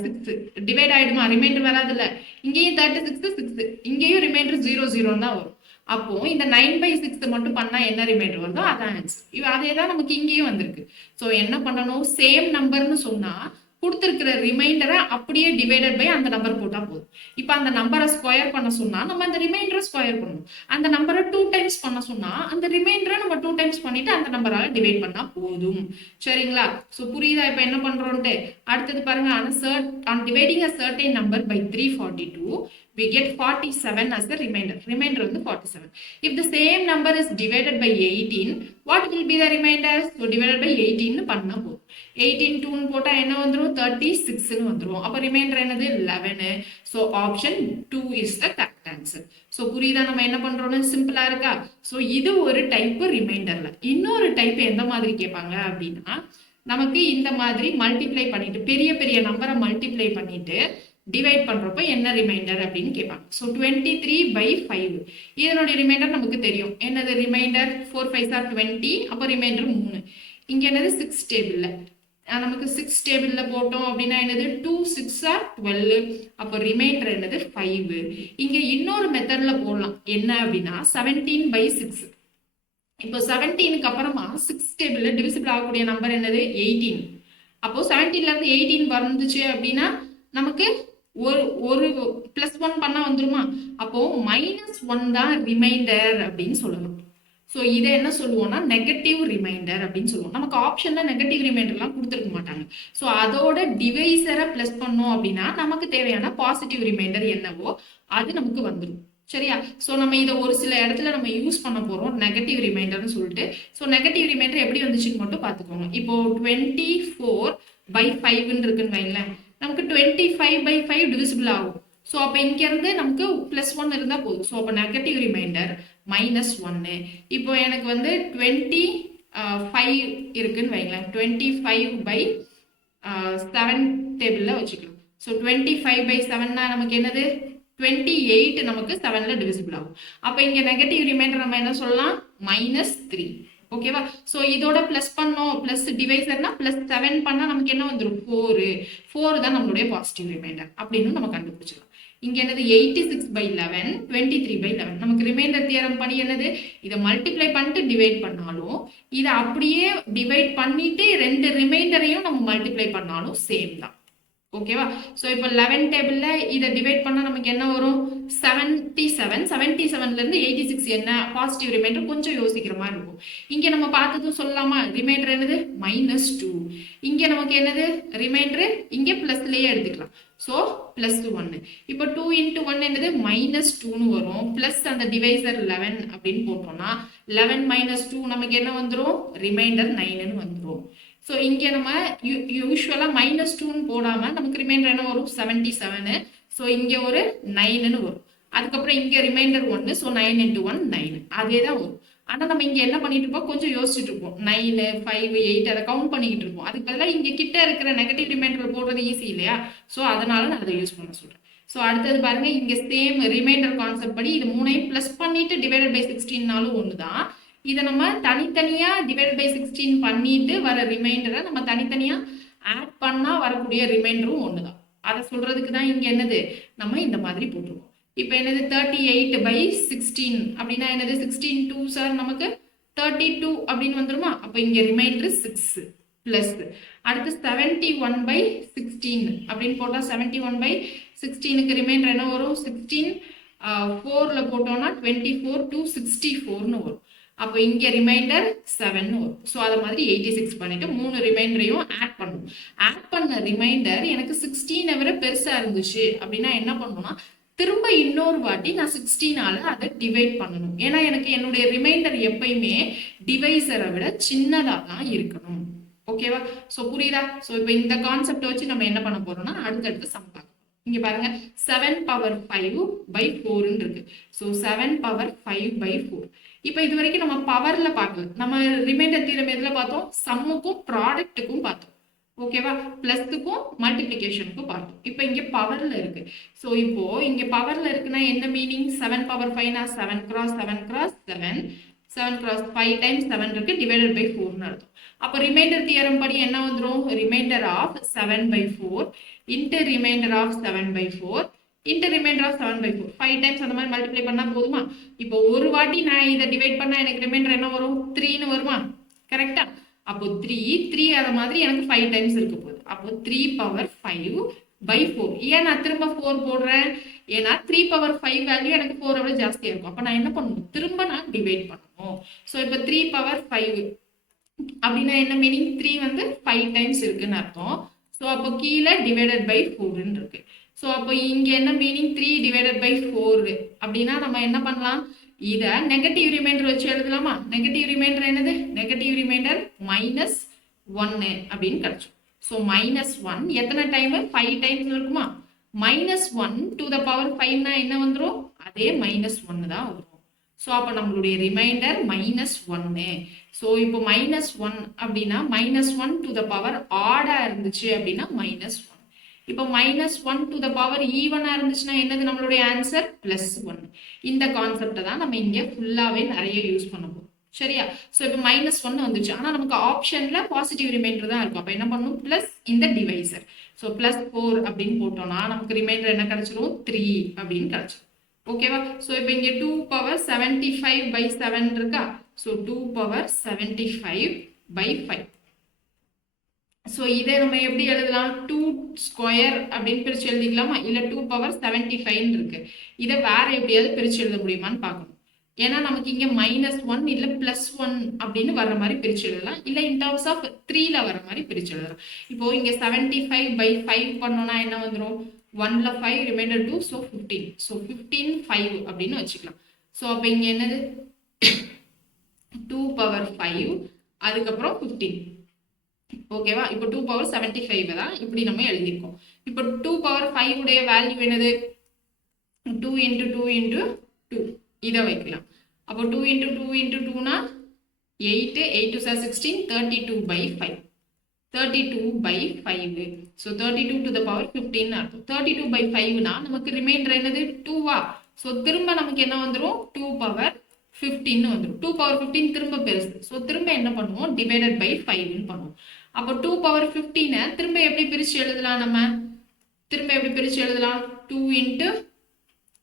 6 டிவைட் ஆயிடுமா, ரிமைண்டர் வராதுல்ல. இங்கேயும் 36 6, இங்கேயும் ரிமைண்டர் 0 0 தான் வரும். அப்போ இந்த 9/6 மட்டும் பண்ணா என்ன ரிமைண்டர் வருதோ அதான் ஆன்சர். அதே தான் நமக்கு இங்கேயும் வந்திருக்கு. ஸோ என்ன பண்ணணும், சேம் நம்பர்னு சொன்னா கொடுத்துருக்கிற ரிமைண்டரை அப்படியே டிவைடட் பை அந்த நம்பர் போட்டா போதும். இப்போ அந்த நம்பரை ஸ்கொயர் பண்ண சொன்னா நம்ம அந்த ரிமைண்டரை ஸ்கொயர் பண்ணணும். அந்த நம்பரை 2 டைம்ஸ் பண்ண சொன்னா அந்த ரிமைண்டரை நம்ம 2 டைம்ஸ் பண்ணிட்டு அந்த நம்பரால டிவைட் பண்ணா போதும். சரிங்களா? ஸோ புரியுதா இப்போ என்ன பண்றோம்ட்டு? அடுத்தது பாருங்க, on dividing a certain number by 342 we get 47 as the remainder. Remainder வந்து 47. If the same number is divided by 18, what will be the remainder? So divided by 18 னு பண்ணா போதும். 18 2 னு போட்டா என்ன வந்துரும், 36 னு வந்துரும். அப்ப ரிமைண்டர் என்னது 11. So option 2 is the correct answer. So புரியுதா நம்ம என்ன பண்றோம்னு? சிம்பிளா இருக்கா? So இது ஒரு டைப் ரிமைண்டர்ல. இன்னொரு டைப் எந்த மாதிரி கேட்பாங்க அப்படின்னா, நமக்கு இந்த மாதிரி மல்டிப்ளை பண்ணிட்டு பெரிய பெரிய நம்பரை மல்டிப்ளை பண்ணிட்டு டிவைட் பண்றப்ப என்ன ரிமைண்டர் அப்படின்னு கேட்பாங்க. ஸோ 23/5 இதனுடைய ரிமைண்டர் நமக்கு தெரியும். என்னது ரிமைண்டர், 4 5s are 20. அப்போ ரிமைண்டர் 3. இங்க என்னது 6 டேபிள்ல நமக்கு 6 டேபிள்ல போட்டோம் அப்படின்னா என்னது 2 6s are 12. அப்போ ரிமைண்டர் என்னது 5. இங்க இன்னொரு மெத்தட்ல போடலாம். என்ன அப்படின்னா 17/6. இப்போ 17க்கு அப்புறமா 6 டேபிள்ல டிவிசிபிள் ஆகக்கூடிய நம்பர் என்னது 18. அப்போ 17ல இருந்து 18 வந்துச்சு அப்படின்னா நமக்கு ஒரு +1 பண்ணா வந்துருமா? அப்போ -1 தான் ரிமைண்டர் அப்படின்னு சொல்லணும். ஸோ இதை என்ன சொல்லுவோம்னா நெகட்டிவ் ரிமைண்டர் அப்படின்னு சொல்லுவோம். நமக்கு ஆப்ஷன்ல நெகட்டிவ் ரிமைண்டர்லாம் கொடுத்துருக்க மாட்டாங்க. ஸோ அதோட டிவைசரை பிளஸ் பண்ணோம் அப்படின்னா நமக்கு தேவையான பாசிட்டிவ் ரிமைண்டர் என்னவோ அது நமக்கு வந்துடும். சரியா? ஸோ நம்ம இதை ஒரு சில இடத்துல நம்ம யூஸ் பண்ண போறோம் நெகட்டிவ் ரிமைண்டர்னு சொல்லிட்டு. ஸோ நெகட்டிவ் ரிமைண்டர் எப்படி வந்துச்சுன்னு மட்டும் பார்த்துக்கோங்க. இப்போ 24/5 இருக்குன்னு வைங்களேன், நமக்கு 25/5 டிவிசிபிள் ஆகும். ஸோ அப்போ இங்கேருந்து நமக்கு +1 இருந்தால் போதும். ஸோ அப்போ நெகட்டிவ் ரிமைண்டர் -1. இப்போ எனக்கு வந்து 25 இருக்குன்னு வைங்களேன், 25/7 டேபிளில் வச்சுக்கலாம். ஸோ 25/7னா நமக்கு என்னது 28 நமக்கு 7ல டிவிசிபிள் ஆகும். அப்போ இங்கே நெகட்டிவ் ரிமைண்டர் நம்ம என்ன சொல்லலாம், -3. ஓகேவா? ஸோ இதோட பிளஸ் பண்ணோம், பிளஸ் டிவைசர்னா +7 பண்ணா நமக்கு என்ன வந்துடும் 4 தான் நம்மளுடைய பாசிட்டிவ் ரிமைண்டர் அப்படின்னு நம்ம கண்டுபிடிச்சிடலாம். இங்க என்னது 86/11 23/11. நமக்கு ரிமைண்டர் தியரம் படி என்னது, இதை மல்டிப்ளை பண்ணிட்டு டிவைட் பண்ணாலும் இதை அப்படியே டிவைட் பண்ணிட்டு ரெண்டு ரிமைண்டரையும் நம்ம மல்டிப்ளை பண்ணாலும் சேம் தான். ஓகேவா? ஸோ இப்போ 11 டேபிளில் இதை டிவைட் பண்ணால் நமக்கு என்ன வரும்? 77. 77லேருந்து 86 என்ன பாசிட்டிவ் ரிமைண்டர் கொஞ்சம் யோசிக்கிற மாதிரி இருக்கும். இங்கே நம்ம பார்த்ததும் சொல்லலாமா? ரிமைண்டர் என்னது -2. இங்கே நமக்கு என்னது ரிமைண்டரு, இங்கே ப்ளஸ்லேயே எடுத்துக்கலாம். ஸோ +1. இப்போ 2 × 1 என்னது -2ன்னு வரும். ப்ளஸ் அந்த டிவைசர் 11 அப்படின்னு போட்டோம்னா 11 - 2 நமக்கு என்ன வந்துடும்? ரிமைண்டர் 9ன்னு வந்துடும். ஸோ இங்கே நம்ம யூஸ்வலாக -2ன்னு போடாமல் நமக்கு ரிமைண்டர் என்ன வரும்? 77. ஸோ இங்கே ஒரு 9ன்னு வரும். அதுக்கப்புறம் இங்கே ரிமைண்டர் 1. ஸோ 9 × 1 9. அதே தான் வரும். ஆனால் நம்ம இங்கே என்ன பண்ணிட்டு இருப்போம்? கொஞ்சம் யோசிச்சுட்டு இருப்போம். 9 5 8 அதை கவுண்ட் பண்ணிக்கிட்டு இருப்போம். அதுக்கு பதிலாக இங்கே கிட்ட இருக்கிற நெகட்டிவ் ரிமைண்டர் போடுறது ஈஸி இல்லையா? ஸோ அதனால நான் அதை யூஸ் பண்ண சொல்கிறேன். ஸோ அடுத்தது பாருங்க, இங்கே சேம் ரிமைண்டர் கான்செப்ட் படி இது 3ஐயும் ப்ளஸ் பண்ணிட்டு /16னாலும் ஒன்று தான். இதை நம்ம தனித்தனியாக /16 பண்ணிட்டு வர ரிமைண்டரை நம்ம தனித்தனியாக ஆட் பண்ணால் வரக்கூடிய ரிமைண்டரும் ஒன்று தான். அதை சொல்கிறதுக்கு தான் இங்கே என்னது நம்ம இந்த மாதிரி போட்டுருவோம். இப்போ என்னது 38/16 அப்படின்னா என்னது 16 2s நமக்கு 32 அப்படின்னு வந்துருமா? அப்போ இங்கே ரிமைண்டர் 6 ப்ளஸ் அடுத்து 71/16 அப்படின்னு போட்டால் 71/16க்கு ரிமைண்டர் என்ன வரும்? 16 4ல் போட்டோம்னா 24 to 64ன்னு வரும். அப்போ இங்கே ரிமைண்டர் 7ன்னு வரும். ஸோ அதை மாதிரி 86 பண்ணிட்டு 3 ரிமைண்டரையும் ஆட் பண்ணணும். ஆட் பண்ண ரிமைண்டர் எனக்கு 16 விட பெருசாக இருந்துச்சு அப்படின்னா என்ன பண்ணணும்னா திரும்ப இன்னொரு வாட்டி நான் 16ஆல் அதை டிவைட் பண்ணணும். ஏன்னா எனக்கு என்னுடைய ரிமைண்டர் எப்பயுமே டிவைசரை விட சின்னதாக தான் இருக்கணும். ஓகேவா? ஸோ புரியுதா? ஸோ இப்போ இந்த கான்செப்டை வச்சு நம்ம என்ன பண்ண போறோம்னா அடுத்தடுத்து சம் பார்க்கணும். இங்க பாருங்க 7^5/4ன்னு இருக்கு. ஸோ 7^5/4. இப்போ இது வரைக்கும் நம்ம பவர்ல பார்க்கல. நம்ம ரிமைண்டர் தியரம் எதுல பார்த்தோம்? சம்முக்கும் ப்ராடக்ட்டுக்கும் பார்த்தோம். ஓகேவா? பிளஸ்க்கும் மல்டிப்ளிகேஷனுக்கும் பார்த்தோம். இப்போ இங்க பவர்ல இருக்கு. ஸோ இப்போ இங்க பவர்ல இருக்குன்னா என்ன மீனிங்? 7^5னா 7 × 7 × 7. 7 × 5 டைம்ஸ் 7 இருக்கு /4ன்னு அர்த்தம். அப்போ ரிமைண்டர் தியரம் படி என்ன வந்துடும்? Remainder of 7/4 into remainder of 7/4 into remainder of 7/4 5 times அந்த மாதிரி மல்டிப்ளை பண்ணா போதுமா? இப்போ ஒரு வாட்டி நான் இதை டிவைட் பண்ணா எனக்கு ரிமைண்டர் என்ன வரும்? 3ன்னு வருமா? கரெக்டா? அப்போ 3 அதை மாதிரி எனக்கு 5 டைம்ஸ் இருக்க போகுது. அப்போ 3^5/4. ஏன் நான் திரும்ப 4 போடுறேன்? ஏன்னா 3^5 வேல்யூ எனக்கு 4 விட ஜாஸ்தியா இருக்கும். அப்போ நான் என்ன பண்ணணும்? திரும்ப நான் டிவைட் பண்ணணும். ஸோ இப்போ 3^5 அப்படின்னா என்ன மீனிங்? 3 வந்து 5 டைம்ஸ் இருக்குன்னு அர்த்தம். ஸோ அப்போ கீழே /4ன்னு இருக்கு. ஸோ அப்போ இங்கே என்ன மீனிங்? 3/4 அப்படின்னா நம்ம என்ன பண்ணலாம்? இதை நெகட்டிவ் ரிமைண்டர் வச்சு எழுதலாமா? நெகட்டிவ் ரிமைண்டர் என்னது? நெகட்டிவ் ரிமைண்டர் -1 அப்படின்னு கிடைச்சோம். ஸோ -1 எத்தனை டைம்? 5 டைம்ஸ் இருக்குமா? -1 to the power 5னா என்ன வந்துடும்? அதே -1 தான் வரும். ஸோ அப்போ நம்மளுடைய ரிமைண்டர் -1. ஸோ இப்போ -1 அப்படின்னா -1 to the power ஆடா இருந்துச்சு அப்படின்னா -1. இப்போ -1 to the power ஈவனா இருந்துச்சுன்னா என்னது நம்மளுடைய ஆன்சர்? +1. இந்த கான்செப்டை தான் நம்ம இங்கே ஃபுல்லாகவே நிறைய யூஸ் பண்ண போகிறோம். சரியா? ஸோ இப்போ -1 வந்துச்சு. ஆனால் நமக்கு ஆப்ஷனில் பாசிட்டிவ் ரிமைண்டர் தான் இருக்கும். அப்போ என்ன பண்ணணும்? ப்ளஸ் இந்த டிவைசர். ஸோ +4 அப்படின்னு போட்டோம்னா நமக்கு ரிமைண்டர் என்ன கிடைச்சிரும்? 3 அப்படின்னு கிடைச்சிரும். ஓகேவா? ஸோ இப்போ இங்கே 2^75/7 இருக்கா? ஸோ 2^75/5. ஸோ இதை நம்ம எப்படி எழுதலாம்? 2² அப்படின்னு பிரித்து எழுதிக்கலாமா? இல்லை 2^75 இருக்கு. இதை வேற எப்படியாவது பிரித்து எழுத முடியுமான்னு பார்க்கணும். ஏன்னா நமக்கு இங்கே -1 இல்லை +1 அப்படின்னு வர்ற மாதிரி பிரித்து எழுதலாம். இல்லை இன் டர்ம்ஸ் ஆஃப் 3ல வர மாதிரி பிரித்து எழுதலாம். இப்போ இங்கே 75/5 பண்ணோம்னா என்ன வந்துடும்? 1ல 5 ரிமைண்டர் 2. ஸோ 15. ஸோ 15/5 அப்படின்னு வச்சுக்கலாம். ஸோ அப்போ இங்கே என்னது? 2^5 அதுக்கப்புறம் 15. ஓகேவா? இப்போ 2^75 தான் இப்படி நம்ம எழுதியிருக்கோம். இப்போ 2^5 உடைய வேல்யூ என்னது? 2 × 2 × 2 இதை வைக்கலாம். அப்போ 2 × 2 × 2னா 8 8 2 16 32/5. 32/5. ஸோ 32 to the power 15 அர்த்தம். 32/5னா நமக்கு ரிமைண்டர் என்னது? 2வா? ஸோ திரும்ப நமக்கு என்ன வந்துடும்? 2^15 வந்துடும். 2^15 திரும்ப பெருசு. ஸோ திரும்ப என்ன பண்ணுவோம்? /5ன்னு பண்ணுவோம். அப்போ 2^15 திரும்ப எப்படி பிரித்து எழுதலாம்? நம்ம திரும்ப எப்படி பிரித்து எழுதலாம்? 2 ×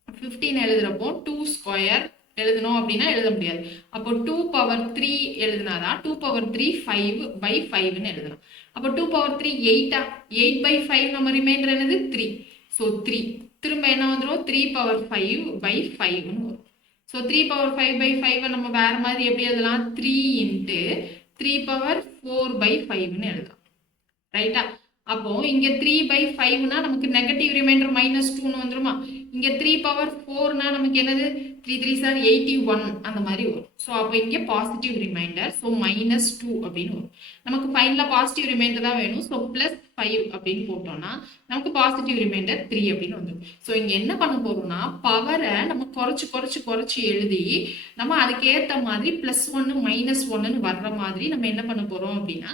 15 எழுதுறப்போ 2 ஸ்கொயர் எழுதணும் அப்படின்னா எழுத முடியாது. அப்போ 2 பவர் 3 எழுதினாதான் 2 பவர் 3 5/5ன்னு எழுதலாம். அப்போ 2 பவர் 3 8 8/5 நம்ம ரிமைண்டர் என்னது 3. ஸோ 3 திரும்ப என்ன வந்துடும் 3 பவர் 5/5ன்னு வரும். ஸோ 3 பவர் 5/5 நம்ம வேற மாதிரி எப்படி எழுதலாம் 3 இன்ட்டு 3 பவர் 4/5ன்னு எழுதலாம். ரைட்டா? அப்போ இங்க 3/5னா நமக்கு நெகட்டிவ் ரிமைண்டர் -2ன்னு வந்துருமா? இங்க 3 பவர் 4னா நமக்கு என்னது 3 3s are 81 அந்த மாதிரி வரும். ஸோ அப்போ இங்க பாசிட்டிவ் ரிமைண்டர். ஸோ -2 அப்படின்னு வரும். நமக்கு ஃபைனலாக பாசிட்டிவ் ரிமைண்டர் தான் வேணும். ஸோ +5 அப்படின்னு போட்டோம்னா நமக்கு பாசிட்டிவ் ரிமைண்டர் 3 அப்படின்னு வந்துடும். ஸோ இங்க என்ன பண்ண போறோம்னா பவரை நம்ம குறைச்சு எழுதி நம்ம அதுக்கேற்ற மாதிரி +1 -1ன்னு வர்ற மாதிரி நம்ம என்ன பண்ண போறோம் அப்படின்னா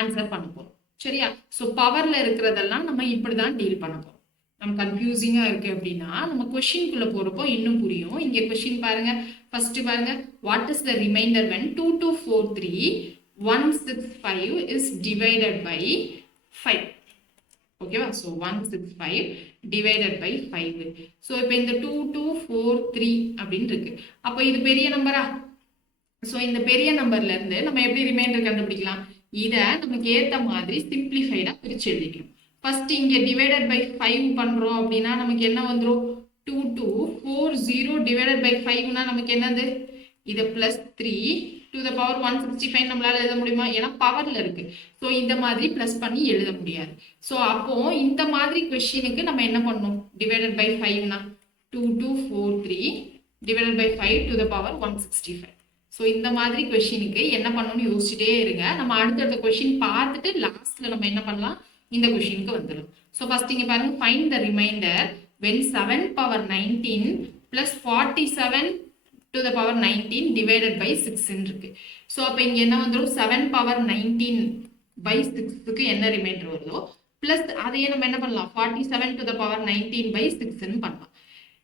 ஆன்சர் பண்ண போறோம். சரியா? ஸோ பவர்ல இருக்கிறதெல்லாம் நம்ம இப்படிதான் டீல் பண்ண போறோம். நம்ம கன்ஃபியூசிங்கா இருக்கு அப்படின்னா நம்ம கொஸ்டின்குள்ள போறப்போ இன்னும் புரியும். இங்க கொஸ்டின் பாருங்க. ஃபர்ஸ்ட் பாருங்க, what is the reminder when 2243165 is divided by 5? ஓகேவா? So 165 divided by 5. ஸோ இப்போ இந்த 2243 அப்படின்னு இருக்கு. அப்போ இது பெரிய நம்பரா? ஸோ இந்த பெரிய நம்பர்ல இருந்து நம்ம எப்படி ரிமைண்டர் கண்டுபிடிக்கலாம்? இதை நமக்கு ஏற்ற மாதிரி சிம்பிளிஃபைடா பிரிச்சு எழுதிக்கணும். ஃபர்ஸ்ட் இங்க டிவைடட் பை 5 பண்றோம் அப்படின்னா நமக்கு என்ன வந்துடும் 2240 டிவைடட் பை 5னா நமக்கு என்னது இது +3 to the power 165 நம்மளால எழுத முடியுமா? ஏன்னா பவர்ல இருக்கு. ஸோ இந்த மாதிரி பிளஸ் பண்ணி எழுத முடியாது. ஸோ அப்போ இந்த மாதிரி கொஸ்டினுக்கு நம்ம என்ன பண்ணணும்? டிவைடட் பை 5னா 2243 divided by 5 to the power 165. So இந்த மாதிரி கொஸ்டினுக்கு என்ன பண்ணணும்னு யோசிச்சுட்டே இருங்க. நம்ம அடுத்தடுத்த கொஸ்டின் பார்த்துட்டு லாஸ்ட்ல நம்ம என்ன பண்ணலாம் இந்த கொஸ்டினுக்கு வந்துடும். ஸோ ஃபர்ஸ்ட் இங்க பாருங்க, find the reminder when 7 power 19 plus 47 to the power 19 divided by 6 இருக்கு. ஸோ அப்போ இங்க என்ன வந்துடும் 7 power 19/6க்கு என்ன ரிமைண்டர் வருதோ பிளஸ் அதையே நம்ம என்ன பண்ணலாம் 47 to the power 19/6ன்னு பண்ணலாம்.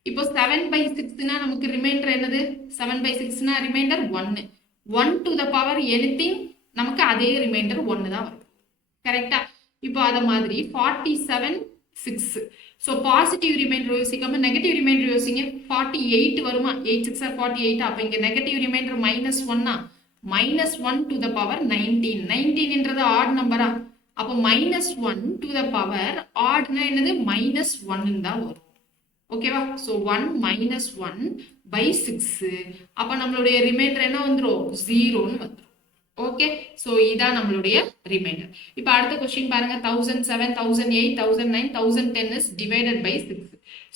இப்போ 7/6னா நமக்கு ரிமைண்டர் என்னது 7/6னா reminder 1. 1 to the power anything நமக்கு அதே ரிமைண்டர் 1 தான் வரும். கரெக்டா? இப்போ அத மாதிரி 47 6. ஸோ பாசிட்டிவ் ரிமைண்டர் யோசிக்காம நெகட்டிவ் ரிமைண்டர் யோசிங்க. 48 வருமா? 8 6 are 48. அப்போ இங்க நெகட்டிவ் ரிமைண்டர் -1னா -1 to the power 19. 19ன்றது ஆட் நம்பரா? அப்போ -1 to the power ஆட்னா என்னது -1 தான் வரும். ஓகேவா? ஸோ 1 -1/6. அப்போ நம்மளுடைய ரிமைண்டர் என்ன வந்துடும் 0ன்னு வந்துடும். ஓகே, ஸோ இதான் நம்மளுடைய ரிமைண்டர். இப்போ அடுத்த கொஸ்டின் பாருங்க, 1007 1008 1009 1010 is divided by 6.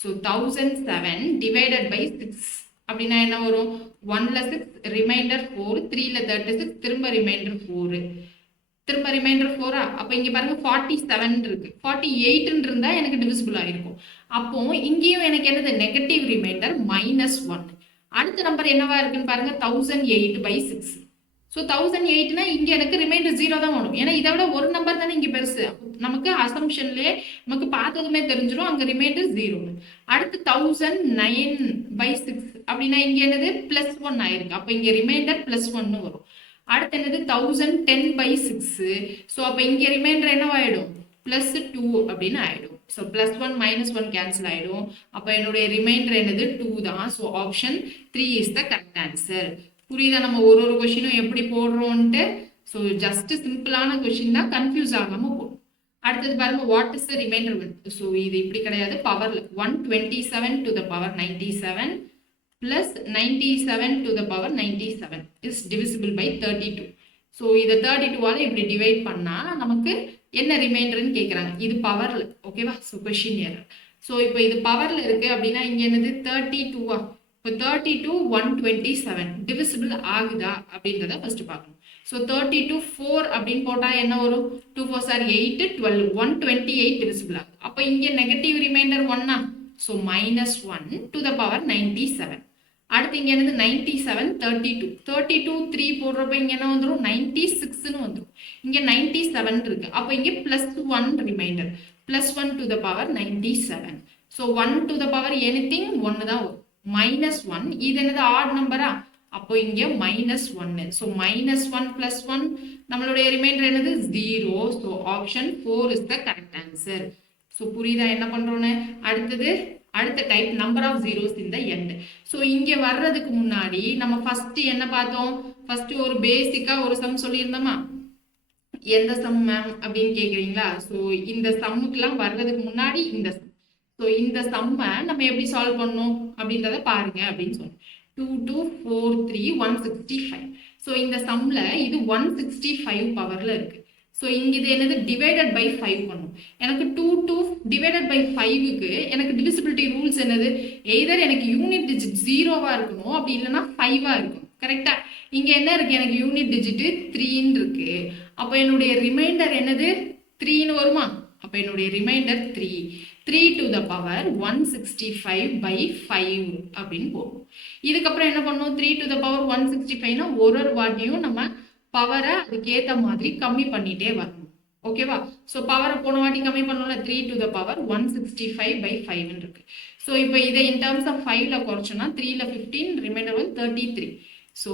So 1007 divided by 6 அப்படின்னா என்ன வரும்? 1ல 6 ரிமைண்டர் 4, 3ல 36 திரும்ப ரிமைண்டர் 4 திரும்ப ரிமைண்டர் 4. அப்போ இங்க பாருங்க 47 இருக்கு. 48 இருந்தா எனக்கு டிவிசிபிள் ஆயிருக்கும். அப்போ இங்கேயும் எனக்கு என்னது நெகட்டிவ் ரிமைண்டர் -1. அடுத்த நம்பர் என்னவா இருக்குன்னு பாருங்க 1008/6. ஸோ 1008னா இங்க எனக்கு ரிமைண்டர் 0 தான் வரும். ஏன்னா இதை விட ஒரு நம்பர் தானே இங்க பெருசு. நமக்கு அசம்ஷன்லேயே நமக்கு பார்த்ததுமே தெரிஞ்சிடும் அங்க ரிமைண்டர் 0. அடுத்து 1009/6 அப்படின்னா இங்க என்னது +1 ஆயிருக்கு. அப்போ இங்க ரிமைண்டர் +1 வரும். அடுத்து என்னது 1010/6. ஸோ அப்போ இங்க ரிமைண்டர் என்னவாயிடும் +2 அப்படின்னு ஆயிடும். ஸோ +1 -1 கேன்சல் ஆயிடும். அப்போ என்னுடைய ரிமைண்டர் என்னது 2 தான். So option 3 is the correct answer. புரியுதா? நம்ம ஒரு கொஸ்டினும் எப்படி போடுறோம்ட்டு. ஸோ ஜஸ்ட் சிம்பிளான கொஸ்டின் தான், கன்ஃபியூஸ் ஆகாம போடும். அடுத்தது பாருங்க, what is the reminder? So இது இப்படி கிடையாது, பவர்ல 127 to the power 97 plus 97 to the power 97 is divisible by 32. So இதை 32ஆல இப்படி டிவைட் பண்ணா நமக்கு என்ன ரிமைண்டர்னு கேட்குறாங்க. இது பவர்ல. ஓகேவா? So question error. ஸோ இப்போ இது பவர்ல இருக்கு அப்படின்னா இங்க என்னது 32வா? இப்போ 32 127 டிவிசிபிள் ஆகுதா அப்படின்றத ஃபர்ஸ்ட் பார்க்கணும். ஸோ 32 4 அப்படின்னு போட்டா என்ன வரும்? 2 4s are 8 12 128 டிவிசிபிள் ஆகுது. அப்போ இங்க நெகட்டிவ் ரிமைண்டர் 1னா ஸோ -1 to the power 97. அடுத்து இங்க என்னது 97 32 32 3 போடுறப்ப இங்க என்ன வந்துடும் 96ன்னு வந்துடும். இங்க 97 இருக்கு. அப்போ இங்க +1 ரிமைண்டர் +1 to the power 97. ஸோ 1 to the power anything 1 தான் வரும். -1 இது என்னது ஆட் நம்பரா? அப்போ இங்க -1. ஸோ -1 +1 நம்மளுடைய ரிமைண்டர் என்னது 0. So option 4 is the correct answer. So புரியுதா என்ன பண்றோன்னு? அடுத்தது அடுத்த type number of zeros in the end. So இங்கே வர்றதுக்கு முன்னாடி நம்ம ஃபர்ஸ்ட் என்ன பார்த்தோம்? ஃபர்ஸ்ட் ஒரு பேசிக்கா ஒரு சம் சொல்லியிருந்தோமா? எந்த சம் மேம் அப்படின்னு கேட்குறீங்களா? ஸோ இந்த சம்முக்கெல்லாம் வர்றதுக்கு முன்னாடி இந்த சம். ஸோ இந்த சம்மை நம்ம எப்படி சால்வ் பண்ணணும் அப்படின்றத பாருங்க அப்படின்னு சொன்னோம். 2 2 4 3 165. ஸோ இந்த சம்ல இது 165 பவர்ல இருக்கு. ஸோ இங்க இது என்னது டிவைடட் பை 5 பண்ணும். எனக்கு 2 2 டிவைடட் பை 5க்கு எனக்கு டிவிசிபிலிட்டி ரூல்ஸ் என்னது? எய்தர் எனக்கு யூனிட் டிஜிட் 0வா இருக்கணும், அப்படி இல்லைன்னா 5வா இருக்கும். கரெக்டா? இங்க என்ன இருக்கு? எனக்கு யூனிட் டிஜிட் 3ன்னு இருக்கு. அப்போ என்னுடைய ரிமைண்டர் என்னது? 3ன்னு வருமா? அப்போ என்னுடைய reminder 3 to the power 165 by 5 அப்படின்னு போடும். இதுக்கப்புறம் என்ன பண்ணும்? 3 to the power 165னா ஒரு வாட்டியும் நம்ம பவரை அதுக்கேற்ற மாதிரி கம்மி பண்ணிட்டே வரணும். ஓகேவா? ஸோ பவரை போன வாட்டி கம்மி பண்ணோம்ல, 3 to the power 165 by 5 இருக்கு. ஸோ இப்போ இதை இன் டர்ம்ஸ் ஆஃப் 5ல குறைச்சோம்னா 3ல 15, ரிமைண்டர் வந்து 33. ஸோ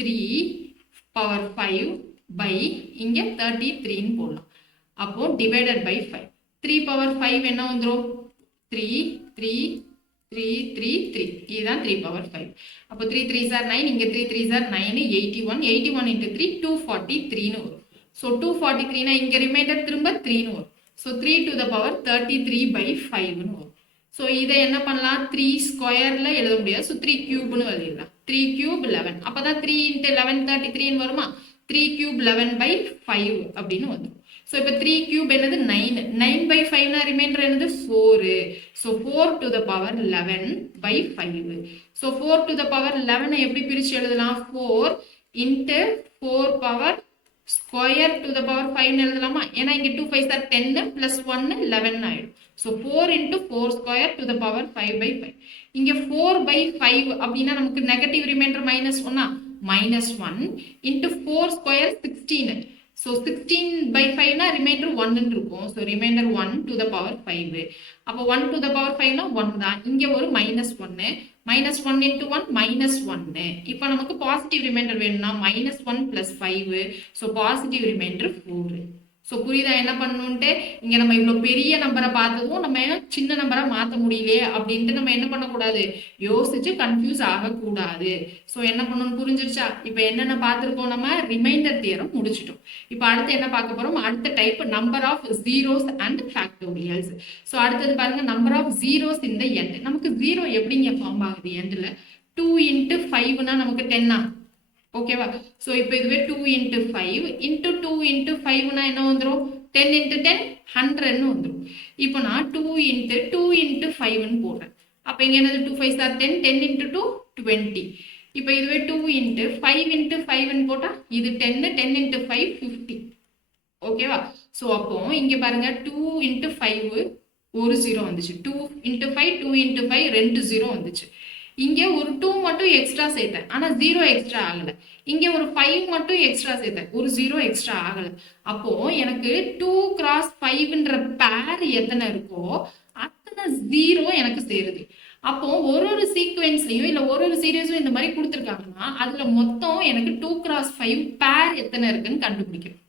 3 power 5 by இங்கே 33ன்னு போடலாம். அப்போ டிவைடட் பை 5. 3 power 5 என்ன வந்துடும்? 3 3 3 3 3. இதுதான் 3 power 5. அப்போ 3 3s are 9, இங்கே 3 3s are 9, 81. 81 into 3 243ன்னு வரும். ஸோ 243னா இங்கே ரிமைண்டர் திரும்ப 3ன்னு வரும். So 3 to the power 33 by 5ன்னு வரும். ஸோ இதை என்ன பண்ணலாம்? 3 ஸ்கொயரில் எழுத முடியாது. ஸோ 3 கியூப்னு எழுதிடலாம். 3 கியூப் 11. அப்போ தான் 3 into 11 33ன்னு வருமா? 3 கியூப் 11 by 5 அப்படின்னு வந்துடும். ஸோ இப்போ 3 கியூப் என்னது? 9. 9 by 5னா ரிமைண்டர் என்னது? 4. So 4 to the power 11 by 5. So 4 to the power 11 எப்படி பிரித்து எழுதலாம்? 4 into 4 power square to the power 5 எழுதலாமா? ஏன்னா இங்கே 2 5s are 10 plus 1 11 ஆயிடும். So 4 into 4 square to the power 5 by 5. இங்கே 4 by 5 அப்படின்னா நமக்கு negative remainder -1 -1 into 4 square 16. So 16 by 5னா ரிமைண்டர் 1 இருக்கும். So remainder 1 to the power 5. அப்போ 1 to the power 5னா 1 தான். இங்கே ஒரு -1 -1 into 1 -1. இப்போ நமக்கு பாசிட்டிவ் ரிமைண்டர் வேணும்னா -1 plus 5. So positive remainder 4. So புரியுதா என்ன பண்ணணுன்ட்டு? இங்கே நம்ம இவ்வளோ பெரிய நம்பரை பார்த்ததும் நம்ம சின்ன நம்பரை மாற்ற முடியலையே அப்படின்ட்டு நம்ம என்ன பண்ணக்கூடாது? யோசிச்சு கன்ஃபியூஸ் ஆகக்கூடாது. ஸோ என்ன பண்ணணும்னு புரிஞ்சிருச்சா? இப்போ என்னென்ன பார்த்துருக்கோம்? நம்ம ரிமைண்டர் தியரம் முடிச்சிட்டோம். இப்போ அடுத்து என்ன பார்க்க போகிறோம்? அடுத்த type number of zeros and factorials. So அடுத்தது பாருங்க, நம்பர் ஆஃப் ஜீரோஸ் இந்த எண்ட். நமக்கு ஜீரோ எப்படிங்க ஃபார்ம் ஆகுது எண்டில்? 2 into 5னா நமக்கு 10ஆ? ஓகேவா? ஸோ இப்போ இதுவே 2 into 5 into 2 into 5னா என்ன வந்துடும்? 10 into 10 100ன்னு வந்துடும். இப்போ நான் 2 into 5ன்னு போடுறேன். அப்போ இங்கே என்னது? 2 5s are 10, 10 into 2 20. இப்போ இதுவே 2 into 5 into 5ன்னு போட்டால் இது 10, 10 into 5 50. ஓகேவா? ஸோ அப்போ இங்கே பாருங்க, 2 into 5 ஒரு 0 வந்துச்சு. 2 into 5 2 into 5 2 0 வந்துச்சு. இங்கே ஒரு 2 மட்டும் எக்ஸ்ட்ரா சேர்த்தேன், ஆனால் 0 எக்ஸ்ட்ரா ஆகலை. இங்கே ஒரு 5 மட்டும் எக்ஸ்ட்ரா சேர்த்தேன், ஒரு 0 எக்ஸ்ட்ரா ஆகலை. அப்போ எனக்கு 2 cross 5ன்ற பேர் எத்தனை இருக்கோ அத்தனை 0 எனக்கு சேருது. அப்போ ஒரு சீக்வென்ஸ்லையும் இல்லை ஒரு சீரியஸும் இந்த மாதிரி கொடுத்துருக்காங்கன்னா அதில் மொத்தம் எனக்கு 2 cross 5 பேர் எத்தனை இருக்குன்னு கண்டுபிடிக்கணும்.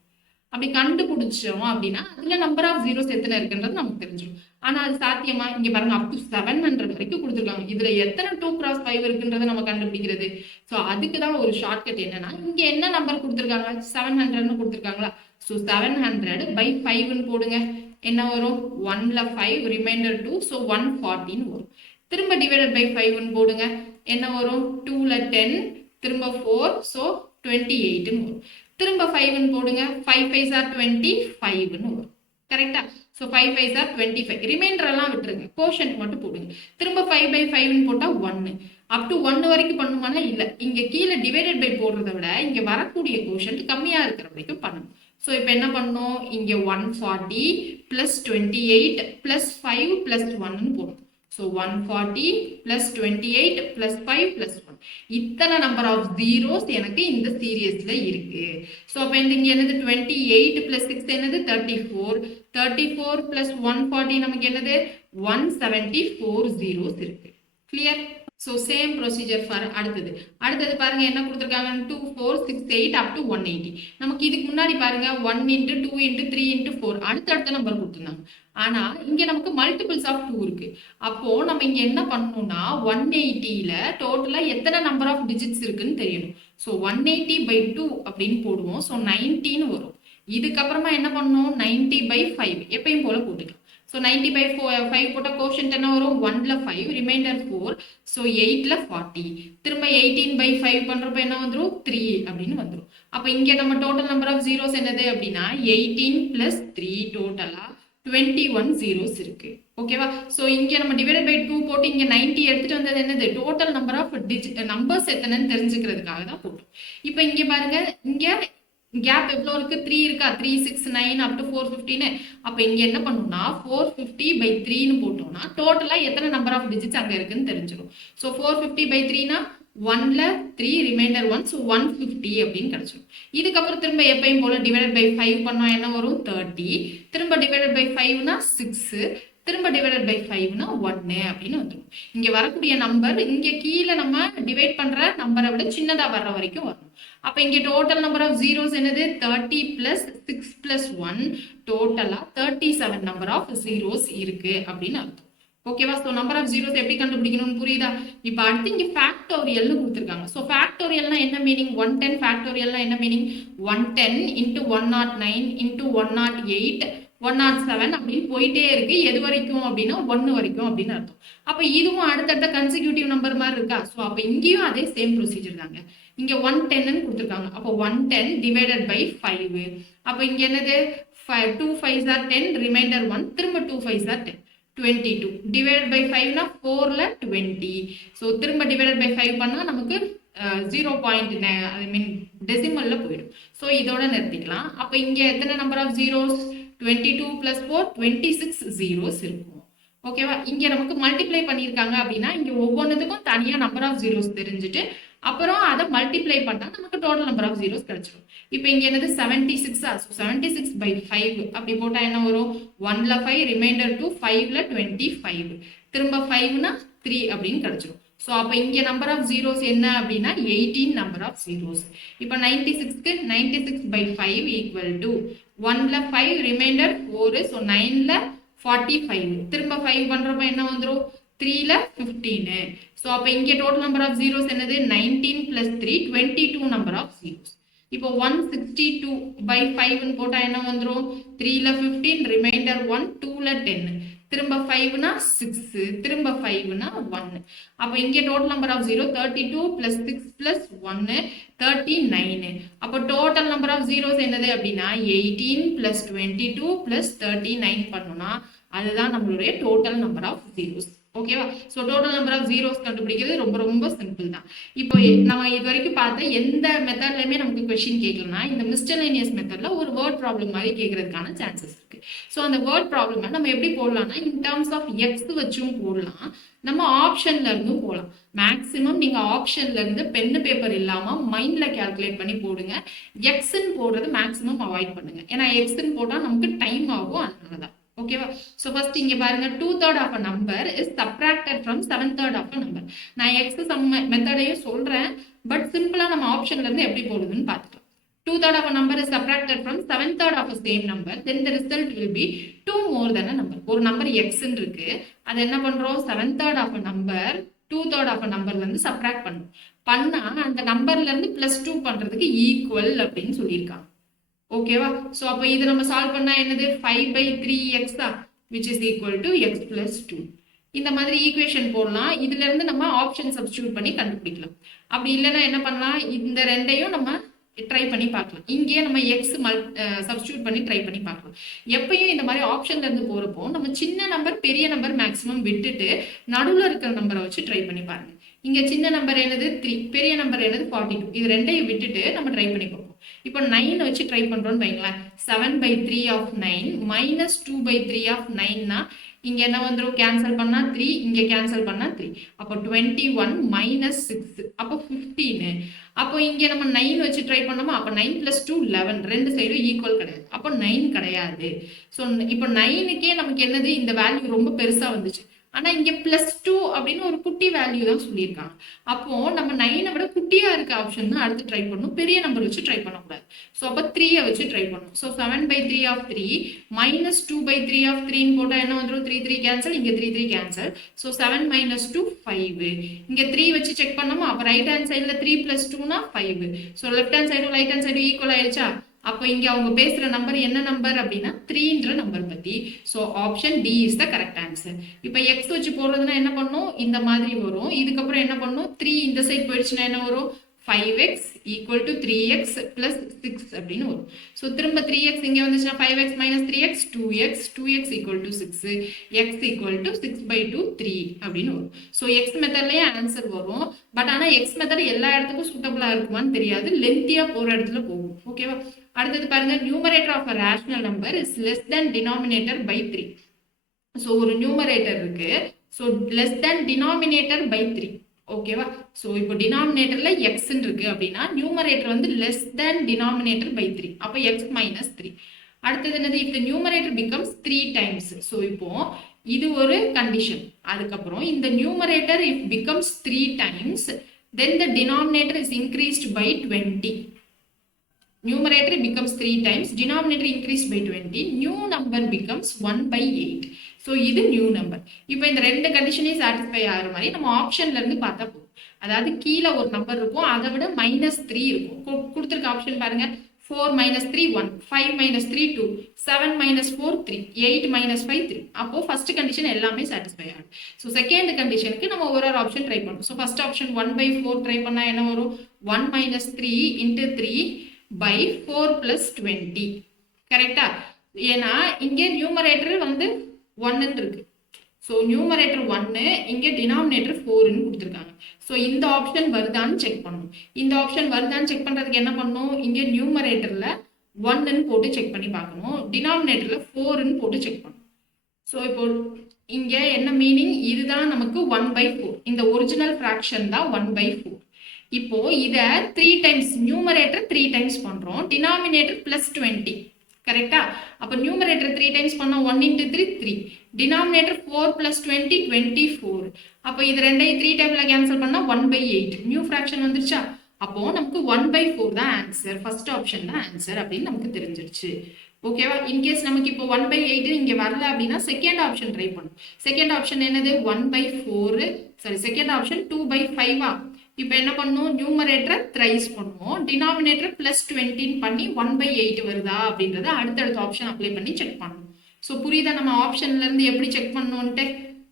அப்படி கண்டுபிடிச்சோம் அப்படின்னா அதுல நம்பர் ஆஃப் ஜீரோஸ் எத்தனை இருக்குன்றது நமக்கு தெரிஞ்சிடும். ஆனா அது சாத்தியமா? இங்க பாருங்க, அப் டு 700 வரைக்கும் கொடுத்துருக்காங்க. இதுல எத்தனை 2 cross 5 இருக்குன்றதை நம்ம கண்டுபிடிக்கிறது. ஸோ அதுக்கு தான் ஒரு ஷார்ட்கட் என்னன்னா, இங்க என்ன நம்பர் கொடுத்துருக்காங்க? 700ன்னு கொடுத்துருக்காங்களா? ஸோ 700 by 5ன்னு போடுங்க. என்ன வரும்? 1ல 5, ரிமைண்டர் 2, ஸோ 140ன்னு வரும். திரும்ப டிவைடட் பை 5ன்னு போடுங்க. என்ன வரும்? 2ல 10, திரும்ப 4, ஸோ 28ன்னு வரும். திரும்ப 5ன்னு போடுங்க. 5 5s are 25ன்னு வரும். கரெக்டா? So 5 5s are 25. ரிமைண்டர் எல்லாம் விட்டுருங்க, கோஷன்ட் மட்டும் போடுங்க. திரும்ப 5 by 5ன்னு போட்டால் 1. அப் டு 1 வரைக்கும் பண்ணுமானா இல்லை. இங்கே கீழே டிவைடட் பை போடுறத விட இங்கே வரக்கூடிய கோஷன்ட் கம்மியாக இருக்கிற வரைக்கும் பண்ணணும். ஸோ இப்போ என்ன பண்ணணும்? இங்கே 140 plus 28 plus 5 plus 1ன்னு போடணும். So 140 plus 28 plus 5 plus 1. இத்தனை நம்பர் ஆஃப் ஜீரோஸ் எனக்கு இந்த சீரியஸ்ல இருக்கு. ஸோ அப்போ இங்கே என்னது? 28 plus 6 என்னது? 34. 34 plus 140 நமக்கு என்னது? 174 ஜீரோஸ் இருக்கு. Clear? So same procedure for அடுத்தது பாருங்க என்ன கொடுத்துருக்காங்க 2 4 6 8 அப் டு 180. நமக்கு இதுக்கு முன்னாடி பாருங்க 1 இன்ட்டு 2 இன்ட்டு 3 இன்ட்டு 4 அடுத்தடுத்த நம்பர் கொடுத்துருந்தாங்க. ஆனா இங்க நமக்கு மல்டிபிள்ஸ் ஆஃப் 2 இருக்கு. அப்போ நம்ம இங்க என்ன பண்ணணும்னா 180ல டோட்டலா எத்தனை நம்பர் ஆஃப் டிஜிட்ஸ் இருக்குன்னு தெரியணும். ஸோ 180/2 அப்படின்னு போடுவோம். ஸோ 19 வரும். இதுக்கப்புறமா என்ன பண்ணணும் 90/5 எப்பயும் போல போட்டுக்கலாம். ஸோ 90/5 போட்டால் கோஷன்ட் என்ன வரும் 1ல 5 ரிமைண்டர் 4. ஸோ 8ல 40. திரும்ப 18/5 பண்ணுறப்ப என்ன வந்துடும் 3 அப்படின்னு வந்துடும். அப்போ இங்கே நம்ம டோட்டல் நம்பர் ஆஃப் ஜீரோஸ் என்னது அப்படின்னா 18 + 3 டோட்டலாக 21 ஜீரோஸ் இருக்கு. ஓகேவா? ஸோ இங்கே நம்ம டிவைடட் பை 2 போட்டு இங்கே 90 எடுத்துட்டு வந்தது என்னது டோட்டல் நம்பர் ஆஃப் நம்பர்ஸ் எத்தனைன்னு தெரிஞ்சுக்கிறதுக்காக தான் போட்டோம். இப்போ இங்கே பாருங்க இங்கே கேப் எவ்வளோ இருக்கு 3 இருக்கா 3 6 9 அப் டு 415. அப்போ இங்கே என்ன பண்ணணும்னா 450/3ன்னு போட்டோம்னா டோட்டலாக எத்தனை நம்பர் ஆஃப் டிஜிட்ஸ் அங்கே இருக்குன்னு தெரிஞ்சிடும். ஸோ 450/3னா 1ல 3 ரிமைண்டர் 1. ஸோ 150 அப்படின்னு கிடைச்சிடும். இதுக்கப்புறம் திரும்ப எப்பயும் போல டிவைடட் பை 5 பண்ணோம் என்ன வரும் 30. திரும்ப டிவைடட் பை 5னா 6. திரும்ப டிவைடட் பை 5னா 1 அப்படின்னு வந்துடும். இங்கே வரக்கூடிய நம்பர் இங்கே கீழே நம்ம டிவைட் பண்ணுற நம்பரை விட சின்னதாக வர்ற வரைக்கும் வரும். அப்போ இங்கே டோட்டல் நம்பர் ஆஃப் ஜீரோஸ் என்னது 30 + 6 + 1 டோட்டலாக 37 நம்பர் ஆஃப் ஜீரோஸ் இருக்கு அப்படின்னு அர்த்தம். ஓகேவா? ஸோ நம்பர் ஆஃப் ஜீரோஸ் எப்படி கண்டுபிடிக்கணும்னு புரியுதா? இப்போ அடுத்து இங்கே ஃபேக்டோரியல்னு கொடுத்துருக்காங்க. ஸோ ஃபேக்டோரியல்னா என்ன மீனிங் 110 ஃபேக்டோரியல்னா என்ன மீனிங் 110 × 109 × 108 107 அப்படின்னு போயிட்டே இருக்கு. எது வரைக்கும் அப்படின்னா 1 வரைக்கும் அப்படின்னு அர்த்தம். அப்போ இதுவும் அடுத்தடுத்த கன்சிக்யூட்டிவ் நம்பர் மாதிரி இருக்கா? ஸோ அப்போ இங்கேயும் அதே சேம் ப்ரொசீஜர் தாங்க. இங்கே 110ன்னு கொடுத்துருக்காங்க. அப்போ 110 டிவைடட் பை 5. அப்போ இங்கே என்னது 2 5s are 10 ரிமைண்டர் 1. திரும்ப 2 5s are 10 22 டிவைடட் பை 5னா 4ல 20. ஸோ திரும்ப டிவைடட் பை 5 பண்ணால் நமக்கு 0. ஐ மீன் டெசிமலில் போயிடும். ஸோ இதோட நிறுத்திக்கலாம். அப்போ இங்கே எத்தனை நம்பர் ஆஃப் ஜீரோஸ் 22 + 4 26 ஜீரோஸ் இருக்கும். ஓகேவா? இங்கே நமக்கு மல்டிப்ளை பண்ணியிருக்காங்க அப்படின்னா இங்கே ஒவ்வொன்றுத்துக்கும் தனியாக நம்பர் ஆஃப் ஜீரோஸ் தெரிஞ்சுட்டு அப்புறம் அதை மல்டிப்ளை பண்ணால் நமக்கு டோட்டல் நம்பர் ஆஃப் ஜீரோஸ் கிடைச்சிடும். இப்போ இங்கே என்னது 76. 76/5 அப்படி போட்டால் என்ன வரும் 1ல 5 ரிமைண்டர் 2 5ல 25. திரும்ப 5னா 3 அப்படின்னு கிடைச்சிடும். ஸோ அப்போ இங்கே நம்பர் ஆஃப் ஜீரோஸ் என்ன அப்படின்னா 18 நம்பர் ஆஃப் ஜீரோஸ். இப்போ 96க்கு 96/5 = 1ல 5 ரிமைண்டர் 4. ஸோ 9ல 45. திரும்ப 5 பண்ணுறப்ப என்ன வந்துடும் 3ல 15. ஸோ அப்போ இங்கே டோட்டல் நம்பர் ஆஃப் ஜீரோஸ் என்னது 19 + 3 22 நம்பர் ஆஃப் ஜீரோஸ். இப்போ 162/5ன்னு போட்டால் என்ன வந்துடும் 3ல 15 ரிமைண்டர் 1 2ல 10. திரும்ப 5னா 6. திரும்ப 5னா 1. அப்போ இங்கே டோட்டல் நம்பர் ஆஃப் ஜீரோ 32 + 6 + 1 39. அப்போ டோட்டல் நம்பர் ஆஃப் ஜீரோஸ் என்னது அப்படின்னா 18 + 22 + 39 பண்ணோம்னா அதுதான் நம்மளுடைய டோட்டல் நம்பர் ஆஃப் ஜீரோஸ். ஓகேவா? So total number of zeros கண்டுபிடிக்கிறது ரொம்ப ரொம்ப சிம்பிள் தான். இப்போ நம்ம இது வரைக்கும் பார்த்த எந்த மெத்தட்லையுமே நமக்கு கொஸ்டின் கேட்கலன்னா இந்த மிஸ்டலேனியஸ் மெத்தடில் ஒரு வேர்ட் ப்ராப்ளம் மாதிரி கேட்கறதுக்கான சான்சஸ் இருக்கு. ஸோ அந்த வேர்ட் ப்ராப்ளமை நம்ம எப்படி போடலாம்னா இன் டர்ம்ஸ் ஆஃப் எக்ஸ் வச்சும் போடலாம், நம்ம ஆப்ஷன்ல இருந்தும் போடலாம். மேக்ஸிமம் நீங்க ஆப்ஷன்ல இருந்து பென்னு பேப்பர் இல்லாம மைண்ட்ல கால்குலேட் பண்ணி போடுங்க. எக்ஸ்ன்னு போடுறது மேக்ஸிமம் அவாய்ட் பண்ணுங்க. ஏன்னா எக்ஸ்ன்னு போட்டா நமக்கு டைம் ஆகும், அதனாலதான். ஓகேவா? ஸோ ஃபர்ஸ்ட் இங்கே பாருங்க 2/3 of a number is subtracted from 7/3 of a number. நான் எக்ஸ் சம் மெத்தடையும் சொல்றேன், பட் சிம்பிளா நம்ம ஆப்ஷன்ல இருந்து எப்படி போடுதுன்னு பார்த்துக்கலாம். 2/3 of a number is subtracted from 7/3 of a same number, then the result will be 2 more than a number. ஒரு நம்பர் x இருக்கு, அது என்ன பண்றோம் 7/3 of a number 2/3 of a number வந்து சப்ராக்ட் பண்ணும். பண்ணா அந்த நம்பர்ல இருந்து +2 பண்றதுக்கு ஈக்குவல் அப்படின்னு சொல்லியிருக்காங்க. ஓகேவா? ஸோ அப்போ இது நம்ம சால்வ் பண்ணா என்னது 5/3x which is equal to x plus 2. இந்த மாதிரி ஈக்குவேஷன் போடலாம். இதுல இருந்து நம்ம ஆப்ஷன் சப்ஸ்டியூட் பண்ணி கண்டுபிடிக்கலாம். அப்படி இல்லைன்னா என்ன பண்ணலாம், இந்த ரெண்டையும் நம்ம ட்ரை பண்ணி பார்க்கலாம். இங்கேயே நம்ம எக்ஸ் சப்ஸ்டியூட் பண்ணி ட்ரை பண்ணி பார்க்கலாம். எப்பயும் இந்த மாதிரி ஆப்ஷன்ல இருந்து போறப்போ நம்ம சின்ன நம்பர் பெரிய நம்பர் மேக்ஸிமம் விட்டுட்டு நடுவில் இருக்கிற நம்பரை வச்சு ட்ரை பண்ணி பாருங்க. இங்க சின்ன நம்பர் என்னது 3, பெரிய நம்பர் என்னது 42. இது ரெண்டையும் விட்டுட்டு நம்ம ட்ரை பண்ணி பார்ப்போம். இப்போ 9 வச்சு ட்ரை பண்றோம்னு வைங்களேன். 7/3 of 9 minus 2/3 of 9னா இங்க என்ன வந்துரும், கேன்சல் பண்ணா 3, இங்க கேன்சல் பண்ணா 3. அப்போ 21 minus 6 அப்போ 15. அப்போ இங்க நம்ம 9 வச்சு ட்ரை பண்ணோமா, அப்போ 9 plus 2 11, ரெண்டு சைடும் ஈக்குவல் கிடையாது, அப்போ 9 கிடையாது. ஸோ இப்போ 9க்கே நமக்கு என்னது இந்த வேல்யூ ரொம்ப பெருசா வந்துச்சு. ஆனா இங்க +2 அப்படின்னு ஒரு குட்டி வேல்யூ தான் சொல்லியிருக்காங்க. அப்போ நம்ம 9 விட குட்டியா இருக்க ஆப்ஷன் தான் அடுத்து ட்ரை பண்ணணும். பெரிய நம்பர் வச்சு ட்ரை பண்ணக்கூடாது. ஸோ அப்போ 3 வச்சு ட்ரை பண்ணணும். ஸோ 7/3 ஆஃப் 3 -2/3 ஆஃப் 3 போட்டா என்ன வந்துடும்? 3 3 கேன்சல், இங்க 3 3 கேன்சல். ஸோ 7 - 2 5. இங்க 3 வச்சு செக் பண்ணோமா? அப்போ ரைட் ஹேண்ட் சைடில் 3 + 2 5. ஸோ லெஃப்ட் ஹேண்ட் சைடும் ரைட் ஹேண்ட் சைடும் ஈக்குவல் ஆயிடுச்சா? அப்போ இங்க அவங்க பேசுற நம்பர் என்ன நம்பர் அப்படின்னா 3ன்ற நம்பர் பத்தி. So option D is the correct answer. இப்போ எக்ஸ் வச்சு போடுறதுன்னா என்ன பண்ணும்? இந்த மாதிரி வரும். இதுக்கப்புறம் என்ன பண்ணும்? 3 இந்த சைட் போயிடுச்சுன்னா என்ன வரும்? 5x = 3x + 6 அப்படின்னு வரும். ஸோ திரும்ப 3x இங்கே வந்துச்சுன்னா 5x - 3x 2x 2x = 6 x = 6/2 3 அப்படின்னு வரும். ஸோ எக்ஸ் மெத்தட்லேயே ஆன்சர் வரும். பட் ஆனால் எக்ஸ் மெத்தட் எல்லா இடத்துக்கும் சூட்டபிளாக இருக்குமான்னு தெரியாது. லென்த்தியாக போகிற இடத்துல போகும். ஓகேவா? அடுத்தது பாருங்க, numerator of a rational number is less than denominator by 3. So ஒரு நியூமரேட்டர் இருக்கு. So less than denominator by 3. ஓகேவா? ஸோ இப்போ டினாமினேட்டர்ல எக்ஸ்ன்னு இருக்கு அப்படின்னா நியூமரேட்டர் வந்து லெஸ் தென் டினாமினேட்டர் பை 3. அப்போ எக்ஸ் - 3. அடுத்தது என்னது? If the numerator becomes 3 times. So இப்போ இது ஒரு கண்டிஷன். அதுக்கப்புறம் இந்த numerator if becomes 3 times then the denominator is increased by 20. Numerator becomes 3 times, denominator increased by 20, new number becomes 1/8. So, இது new number. இப்போ இந்த ரெண்டு கண்டிஷனையும் சாட்டிஸ்ஃபை ஆகிற மாதிரி நம்ம ஆப்ஷன்ல இருந்து பார்த்தா போதும். அதாவது கீழே ஒரு நம்பர் இருக்கும், அதை விட -3 இருக்கும். கொடுத்துருக்க ஆப்ஷன் பாருங்க. 4 - 3 1, 5 - 3 2, 7 - 4 3, 8 - 5 3. அப்போ ஃபர்ஸ்ட் கண்டிஷன் எல்லாமே சாட்டிஸ்ஃபை ஆகும். ஸோ செகண்ட் கண்டிஷனுக்கு நம்ம ஒரு ஆப்ஷன் ட்ரை பண்ணணும். ஸோ ஃபர்ஸ்ட் ஆப்ஷன் 1/4 ட்ரை பண்ணா என்ன வரும்? 1 - 3 × 3 by 4 + 20. கரெக்டா? ஏன்னா இங்கே நியூமரேட்டர் வந்து 1 இருக்கு. ஸோ நியூமரேட்டர் 1, இங்கே டினாமினேட்டர் 4ன்னு கொடுத்துருக்காங்க. ஸோ இந்த ஆப்ஷன் வருதான்னு செக் பண்ணணும். இந்த ஆப்ஷன் வருதான்னு செக் பண்ணுறதுக்கு என்ன பண்ணணும்? இங்கே நியூமரேட்டரில் 1ன்னு போட்டு செக் பண்ணி பார்க்கணும். டினாமினேட்டரில் 4ன்னு போட்டு செக் பண்ணணும். ஸோ இப்போ இங்கே என்ன மீனிங்? இதுதான் நமக்கு 1/4. இந்த ஒரிஜினல் ஃப்ராக்ஷன் தான் 1/4. இப்போ இத 3 டைம்ஸ், நியூமரேட்டர் 3 டைம்ஸ் பண்றோம், டினாமினேட்டர் +20. கரெக்டா? அப்ப நியூமரேட்டர் 3 டைம்ஸ் பண்ணா 1 × 3 3, டினாமினேட்டர் 4 + 20 24. அப்ப இது ரெண்டையும் 3 டைம்ல கேன்சல் பண்ணா 1/8. நியூ ஃபிராக்ஷன் வந்துருச்சா? அப்போ நமக்கு 1/4 தான் ஆன்சர். ஃபர்ஸ்ட் ஆப்ஷன் தான் ஆன்சர் அப்படின்னு நமக்கு தெரிஞ்சிருச்சு. ஓகேவா? இன்கேஸ் நமக்கு இப்போ 1/8 இங்க வரல அப்படின்னா செகண்ட் ஆப்ஷன் ட்ரை பண்ணும். செகண்ட் ஆப்ஷன் என்னது? 1/4. Sorry, second option 2/5. இப்போ என்ன பண்ணும்? நியூமரேட்டரை த்ரைஸ் பண்ணுவோம், டினாமினேட்டர் +20 பண்ணி 1/8 வருதா அப்படின்றத அடுத்தடுத்த ஆப்ஷன் அப்ளை பண்ணி செக் பண்ணணும். ஸோ புரியுதா நம்ம ஆப்ஷன்ல இருந்து எப்படி செக் பண்ணணும்ட்டு?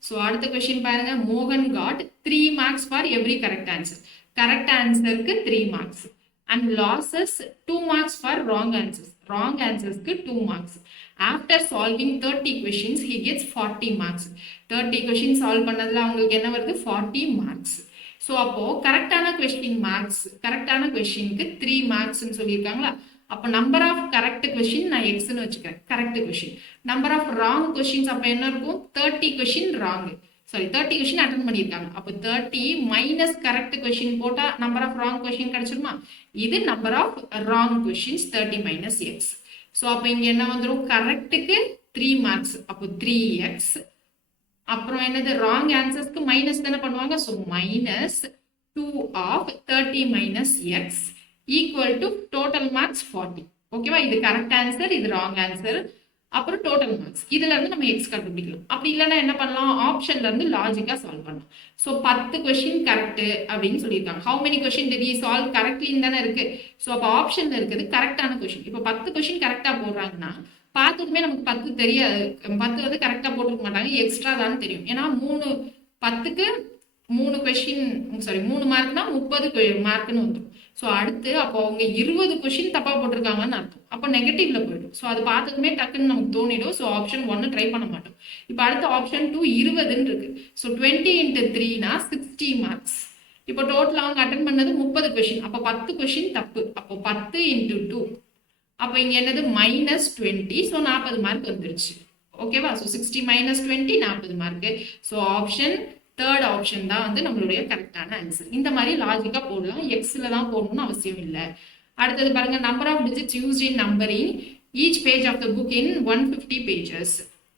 ஸோ அடுத்த கொஸ்டின் பாருங்க. மோகன் got 3 marks for every correct answer. Correct ஆன்சருக்கு 3 marks and losses 2 marks for wrong answers. Wrong ஆன்சர்ஸ்க்கு 2 marks. After solving 30 questions he gets 40 marks. 30 questions solve பண்ணதுல அவங்களுக்கு என்ன வருது? 40 marks. ஸோ அப்போ கரெக்டான கொஸ்டின் மார்க்ஸ், கரெக்டான கொஸ்டினுக்கு 3 marksன்னு சொல்லியிருக்காங்களா? அப்போ நம்பர் ஆஃப் கரெக்ட் கொஸ்டின் நான் எக்ஸ்ன்னு வச்சுக்கிறேன். Correct question. Number of wrong questions அப்போ என்ன இருக்கும்? 30 question wrong. Sorry, 30 question attend பண்ணியிருக்காங்க. அப்போ 30 மைனஸ் கரெக்ட் கொஸ்டின் போட்டால் நம்பர் ஆஃப் ராங் கொஸ்டின் கிடைச்சிருமா? இது number of wrong questions 30 - x. So அப்போ இங்கே என்ன வந்துடும்? கரெக்டுக்கு 3 marks. அப்போ 3x. அப்புறம் என்னது? ராங் ஆன்சர்ஸ்க்கு மைனஸ் தானே பண்ணுவாங்க. So -2 of 30 - x equal to total marks 40. ஓகேவா? இது கரெக்ட் ஆன்சர், இது ராங் ஆன்சர். அப்புறம் டோட்டல் மார்க்ஸ் இதுல இருந்து நம்ம எக்ஸ் கண்டுபிடிக்கலாம். அப்படி இல்லைன்னா என்ன பண்ணலாம்? ஆப்ஷன்ல இருந்து லாஜிக்கா சால்வ் பண்ணலாம். ஸோ 10 கொஸ்டின் கரெக்ட் அப்படின்னு சொல்லியிருக்காங்க. How many question did you solve கரெக்ட்லின்னு தானே இருக்கு. ஸோ அப்போ ஆப்ஷன்ல இருக்குது கரெக்டான கொஸ்டின். இப்போ 10 கொஸ்டின் கரெக்டா போடுறாங்கன்னா பார்த்ததுமே நமக்கு 10 தெரியாது. 10 வந்து கரெக்டாக போட்டுருக்க மாட்டாங்க, எக்ஸ்ட்ரா தான் தெரியும். ஏன்னா 10க்கு 3 கொஸ்டின், சாரி 3 மார்க்னா 30 மார்க்னு வந்துடும். ஸோ அடுத்து அப்போ அவங்க 20 கொஸ்டின் தப்பாக போட்டிருக்காங்கன்னு அர்த்தம். அப்போ நெகட்டிவ்ல போயிடும். ஸோ அது பார்த்ததுமே டக்குன்னு நமக்கு தோணிடும். ஸோ ஆப்ஷன் 1 ட்ரை பண்ண மாட்டோம். இப்போ அடுத்த ஆப்ஷன் 2 20ன்னு இருக்கு. So 20 × 3 60 marks. இப்போ டோட்டல் அவங்க அட்டன் பண்ணது 30 கொஸ்டின். அப்போ 10 கொஸ்டின் தப்பு. அப்போ 10 × 2. அப்போ இங்கே என்னது? -20. ஸோ 40 மார்க் வந்துருச்சு. ஓகேவா? So 60 - 20 40 mark. So option third option தான் வந்து நம்மளுடைய கரெக்டான ஆன்சர். இந்த மாதிரி லாஜிக்காக போடலாம். எக்ஸில் தான் போடணும்னு அவசியம் இல்லை. அடுத்தது பாருங்க. Number of digits used in numbering each page of the book in 150 pages.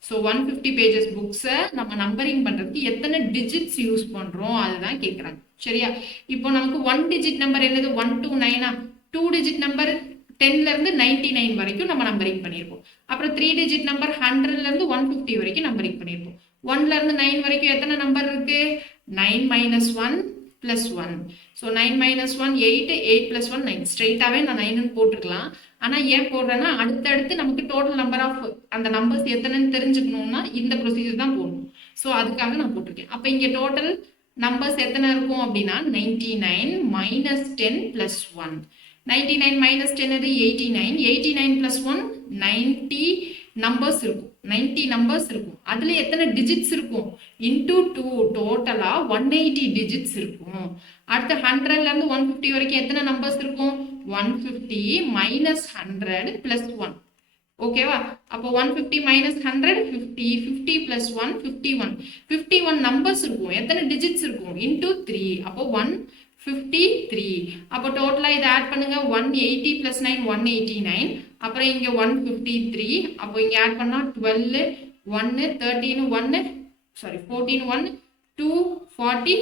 So 150 pages புக்ஸை நம்ம நம்பரிங் பண்ணுறதுக்கு எத்தனை டிஜிட்ஸ் யூஸ் பண்ணுறோம் அதுதான் கேட்குறாங்க. சரியா? இப்போ நமக்கு 1 டிஜிட் நம்பர் என்னது 1 to 9, 2 டிஜிட் நம்பர் 10லேருந்து 99 வரைக்கும் நம்ம நம்பரிங் பண்ணியிருப்போம். அப்புறம் 3 டிஜிட் நம்பர் 100லேருந்து 150 வரைக்கும் நம்பரிங் பண்ணியிருப்போம். 1லேருந்து 9 வரைக்கும் எத்தனை நம்பர் இருக்கு? 9 minus 1 plus 1. So 9 minus 1 8, 8 plus 1 9. ஸ்ட்ரெயிட்டாகவே நான் 9ன்னு போட்டுருக்கலாம். ஆனால் ஏன் போடுறேன்னா அடுத்தடுத்து நமக்கு டோட்டல் நம்பர் ஆஃப் அந்த நம்பர்ஸ் எத்தனைன்னு தெரிஞ்சுக்கணும்னா இந்த ப்ரொசீஜர் தான் போடணும். ஸோ அதுக்காக நான் போட்டிருக்கேன். அப்போ இங்கே டோட்டல் நம்பர்ஸ் எத்தனை இருக்கும் அப்படின்னா 99 minus 10 plus 1. 99 minus 10 அது 89. 89 plus 1 90 நம்பர்ஸ் இருக்கும். 90 நம்பர்ஸ் இருக்கும். அதில் எத்தனை டிஜிட்ஸ் இருக்கும்? இன்டூ 2 டோட்டலாக 180 டிஜிட்ஸ் இருக்கும். அடுத்து 100லேருந்து 150 வரைக்கும் எத்தனை நம்பர்ஸ் இருக்கும்? 150 மைனஸ் 100 ப்ளஸ் 1. ஓகேவா? அப்போ 150 மைனஸ் 100 50, 50 ப்ளஸ் 1 51. 51 நம்பர்ஸ் இருக்கும். எத்தனை டிஜிட்ஸ் இருக்கும்? இன்டூ 3. அப்போ 153. அப்போ டோட்டலாக இதை ஆட் பண்ணுங்க. 180 ப்ளஸ் 9 189. அப்புறம் இங்கே 153. அப்போ இங்கே ஆட் பண்ணால் 12 1 13 1 14 1 242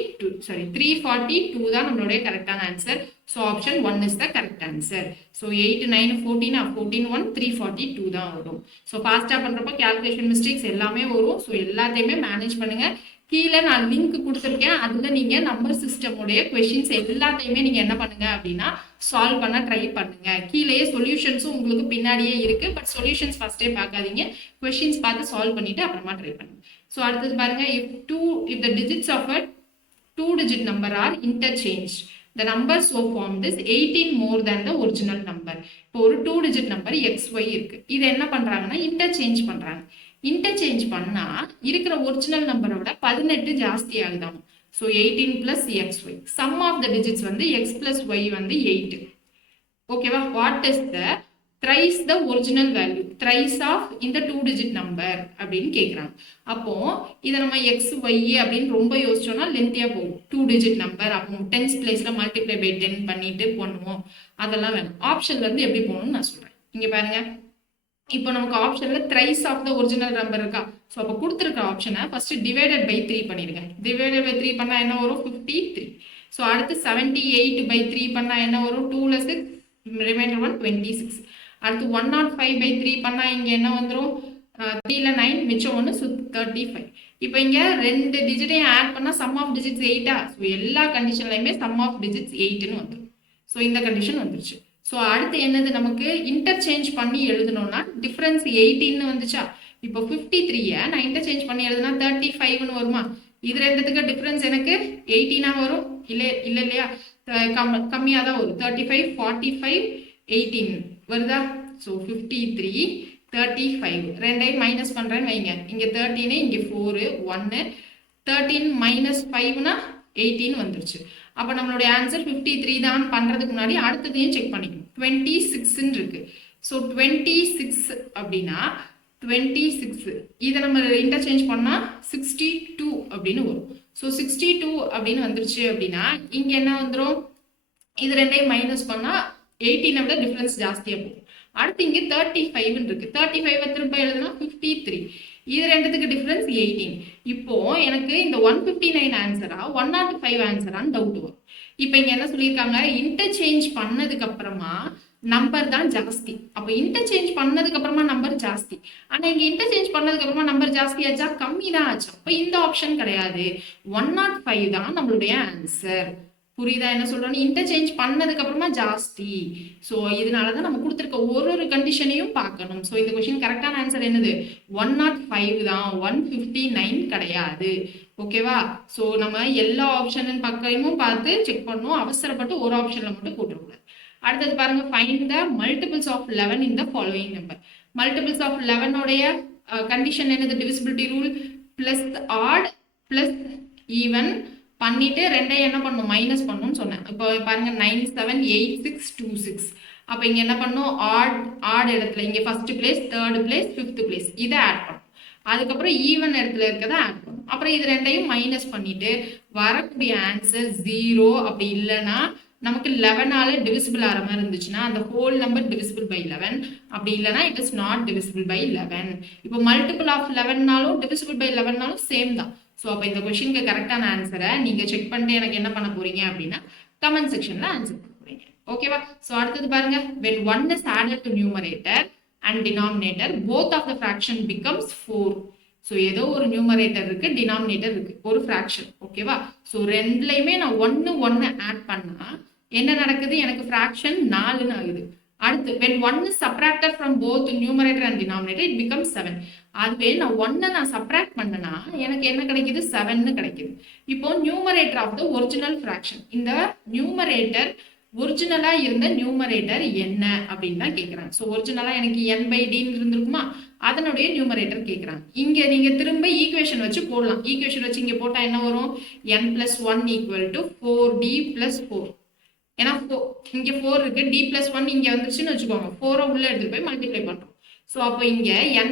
342 தான் நம்மளுடைய கரெக்டான answer. So option 1 is the correct answer. So 8 9 14 14 1 342 தான் வரும். ஸோ ஃபாஸ்ட்டாக பண்ணுறப்போ கேல்குலேஷன் மிஸ்டேக்ஸ் எல்லாமே வரும். ஸோ எல்லாத்தையுமே மேனேஜ் பண்ணுங்க. கீழே நான் லிங்க் கொடுத்துருக்கேன். அதில் நீங்கள் நம்பர் சிஸ்டமுடைய கொஷின்ஸ் எல்லாத்தையுமே நீங்கள் என்ன பண்ணுங்க அப்படின்னா சால்வ் பண்ண ட்ரை பண்ணுங்க. கீழேயே சொல்யூஷன்ஸும் உங்களுக்கு பின்னாடியே இருக்கு. பட் சொல்யூஷன்ஸ் ஃபர்ஸ்டே பார்க்காதீங்க. கொஷின்ஸ் பார்த்து சால்வ் பண்ணிட்டு அப்புறமா ட்ரை பண்ணுங்க. ஸோ அடுத்தது பாருங்க, if the digits of a 2-digit number are interchanged, the number so formed is 18 more than the original number. இப்போ ஒரு 2-digit number XY இருக்கு. இதை என்ன பண்றாங்கன்னா இன்டர்சேஞ்ச் பண்றாங்க. இன்டர்சேஞ்ச் பண்ணா இருக்கிற ஒரிஜினல் நம்பரை விட 18 ஜாஸ்தி ஆகுதாம். So 18 plus XY. Sum of the digits வந்து X plus Y வந்து 8. ஓகேவா? What is the thrice the original value, thrice of இந்த 2-digit number அப்படின்னு கேட்குறாங்க. அப்போ இதை நம்ம XY அப்படின்னு ரொம்ப யோசிச்சோம்னா லென்த்தியாக போகும். 2-digit number அப்போ 10th பிளேஸில் மல்டிப்ளை பை 10 பண்ணிட்டு பண்ணுவோம். அதெல்லாம் வேணும். ஆப்ஷன்ல இருந்து எப்படி போகணும்னு நான் சொல்கிறேன். இங்கே பாருங்க, இப்போ நமக்கு ஆப்ஷனில் thrice of the original number இருக்கா? ஸோ அப்போ கொடுத்துருக்க ஆப்ஷனை ஃபர்ஸ்ட் டிவைடட் பை 3 பண்ணிடுங்க. டிவைடட் பை 3 பண்ணால் என்ன வரும்? 53. ஸோ அடுத்து 78 by 3 பண்ணால் என்ன வரும்? 2ல 6, ரிமைண்டர் 1 26. அடுத்து 105 by 3 பண்ணால் இங்கே என்ன வந்துடும்? 3ல 9, மிச்சம் 1 35. இப்போ இங்கே 2 டிஜிட்டையும் ஆட் பண்ணால் சம் ஆஃப் டிஜிட்ஸ் 8. ஸோ எல்லா கண்டிஷன்லையுமே சம் ஆஃப் டிஜிட்ஸ் 8ன்னு வந்துடும். ஸோ இந்த கண்டிஷன் வந்துருச்சு. ஸோ அடுத்து என்னது? நமக்கு இன்டர்சேஞ்ச் பண்ணி எழுதணும்னா டிஃப்ரென்ஸ் 18ன்னு வந்துச்சா? இப்போ 53யை நான் இன்டர்சேஞ்ச் பண்ணி எழுதுனா 35ன்னு வருமா? இது ரெண்டுத்துக்கு டிஃப்ரென்ஸ் எனக்கு 18ஆ வரும்? இல்லையா? கம்மியாக தான் வரும். 35 45 18 வருதா? ஸோ 53 35 ரெண்டையும் மைனஸ் பண்ணுறேன்னு வைங்க. இங்கே 13, இங்கே 4 1 13 மைனஸ் 5னா 18 வந்துருச்சு. அப்போ நம்மளுடைய ஆன்சர் 53 தான். பண்ணுறதுக்கு முன்னாடி அடுத்ததையும் செக் பண்ணிக்கணும். 26ன்னு இருக்கு. ஸோ 26 அப்படின்னா 26 இதை நம்ம இன்டர்சேஞ்ச் பண்ணால் 62 அப்படின்னு வரும். ஸோ 62 அப்படின்னு வந்துருச்சு அப்படின்னா இங்கே என்ன வந்துடும்? இது ரெண்டையும் மைனஸ் பண்ணால் 18 விட டிஃப்ரென்ஸ் ஜாஸ்தியாக போகும். அடுத்து இங்கே 35ன்னு இருக்கு. 35 திரும்ப எழுதுனா 53. இது ரெண்டுத்துக்கு டிஃப்ரென்ஸ் 18. இப்போ எனக்கு இந்த 159 ஆன்சரா 105 ஆன்சரான்னு டவுட் வரும். இப்போ இங்கே என்ன சொல்லியிருக்காங்க? இன்டர்சேஞ்ச் பண்ணதுக்கு அப்புறமா நம்பர் தான் ஜாஸ்தி. அப்போ இன்டர்சேஞ்ச் பண்ணதுக்கு அப்புறமா நம்பர் ஜாஸ்தி. ஆனால் இங்கே இன்டர்சேஞ்ச் பண்ணதுக்கு அப்புறமா நம்பர் ஜாஸ்தி ஆச்சா? கம்மி தான் ஆச்சு. அப்போ இந்த ஆப்ஷன் கிடையாது. 105 தான் நம்மளுடைய ஆன்சர். புரியுதா என்ன சொல்றோன்னு? இன்டர்சேஞ்ச் பண்ணதுக்கு அப்புறமா ஜாஸ்தி. ஸோ இதனாலதான் நம்ம கொடுத்துருக்க ஒரு கண்டிஷனையும் பார்க்கணும். ஸோ இந்த கொஸ்டின் கரெக்டான ஆன்சர் என்னது? 105 தான், 159 கிடையாது. ஓகேவா? ஸோ நம்ம எல்லா ஆப்ஷன் பக்கமும் பார்த்து செக் பண்ணணும். அவசரப்பட்டு ஒரு ஆப்ஷன்ல மட்டும் போட்டுருக்கூடாது. அடுத்தது பாருங்க, find the multiples of 11 in the following number. Multiples of 11 உடைய கண்டிஷன் என்னது? Divisibility rule plus odd plus even பண்ணிட்டு ரெண்டையும் என்ன பண்ணும்? மைனஸ் பண்ணணும்னு சொன்னேன். இப்போ பாருங்க 9 7 8 6 2 6. அப்போ இங்கே என்ன பண்ணும்? ஆட் இடத்துல இங்கே first place, third place, fifth place இதை ஆட் பண்ணும். அதுக்கப்புறம் ஈவன் இடத்துல இருக்கிறத ஆட் பண்ணும். அப்புறம் இது ரெண்டையும் மைனஸ் பண்ணிட்டு வரக்கூடிய ஆன்சர் 0. அப்படி இல்லைன்னா நமக்கு 11ஆல டிவிசிபிள் ஆகிற மாதிரி இருந்துச்சுன்னா அந்த ஹோல் நம்பர் டிவிசிபிள் பை 11, அப்படி இல்லைனா it is not divisible by 11. இப்போ மல்டிபிள் ஆஃப் 11னாலும் டிவிசிபிள் பை 11னாலும் சேம் தான். ஸோ அப்போ இந்த கொஸ்டினுக்கு கரெக்டான ஆன்சரை நீங்கள் செக் பண்ணிட்டு எனக்கு என்ன பண்ண போறீங்க அப்படின்னா கமெண்ட் செக்ஷன்ல ஆன்சர் பண்ண போறீங்க. ஓகேவா? ஸோ அடுத்தது பாருங்க, when 1 is added to numerator and denominator both of the fraction becomes 4. So ஏதோ ஒரு நியூமரேட்டர் இருக்கு, டினாமினேட்டர் இருக்கு, ஒரு ஃப்ராக்ஷன். ஓகேவா? ஸோ ரெண்டுலையுமே நான் ஒன்று ஆட் பண்ணா என்ன நடக்குது? எனக்கு ஃப்ராக்ஷன் 4ன்னு ஆகுது. அடுத்து when 1 is subtracted from both numerator and denominator it becomes 7. அதுவே நான் 1 நான் சப்ராக்ட் பண்ணனா எனக்கு என்ன கிடைக்குது? 7ன்னு கிடைக்குது. இப்போ numerator of the original fraction, இந்த நியூமரேட்டர் ஒரிஜினலா இருந்த நியூமரேட்டர் என்ன அப்படின்னு தான் கேட்குறாங்க. ஸோ ஒரிஜினலா எனக்கு n/d இருந்திருக்குமா, அதனுடைய நியூமரேட்டர் கேட்குறாங்க. இங்க நீங்க திரும்ப ஈக்குவேஷன் வச்சு போடலாம். ஈக்குவேஷன் வச்சு இங்க போட்டா என்ன வரும்? n+1 = 4d + 4. ஏன்னா இங்க 4 இருக்கு, d + 1 இங்க வந்துருச்சுன்னு வச்சுக்கோங்க, 4 உள்ள எடுத்துட்டு போய் மல்டிப்ளை பண்றோம். ஸோ அப்போ இங்க n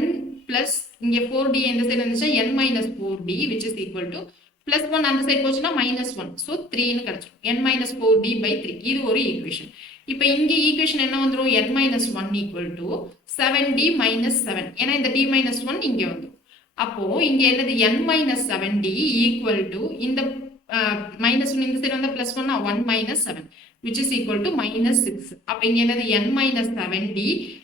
பிளஸ் இங்க 4d இந்த சைடு வந்துச்சுன்னா n - 4d which is equal to +1 அந்த சைடு போச்சுன்னா -1. ஸோ 3ன்னு கிடைச்சிடும். n - 4d/3 இது ஒரு ஈக்குவேஷன். இப்போ இங்க ஈக்குவேஷன் என்ன வந்துடும்? n - 1 = 7d - 7. ஏன்னா இந்த d - 1 இங்க வந்துடும். அப்போ இங்க என்னது? n - 7d = இந்த -1 இந்த சைடு வந்தா +1 1 - 7 which is equal to -6. அப்ப இங்க என்னது? n - 7d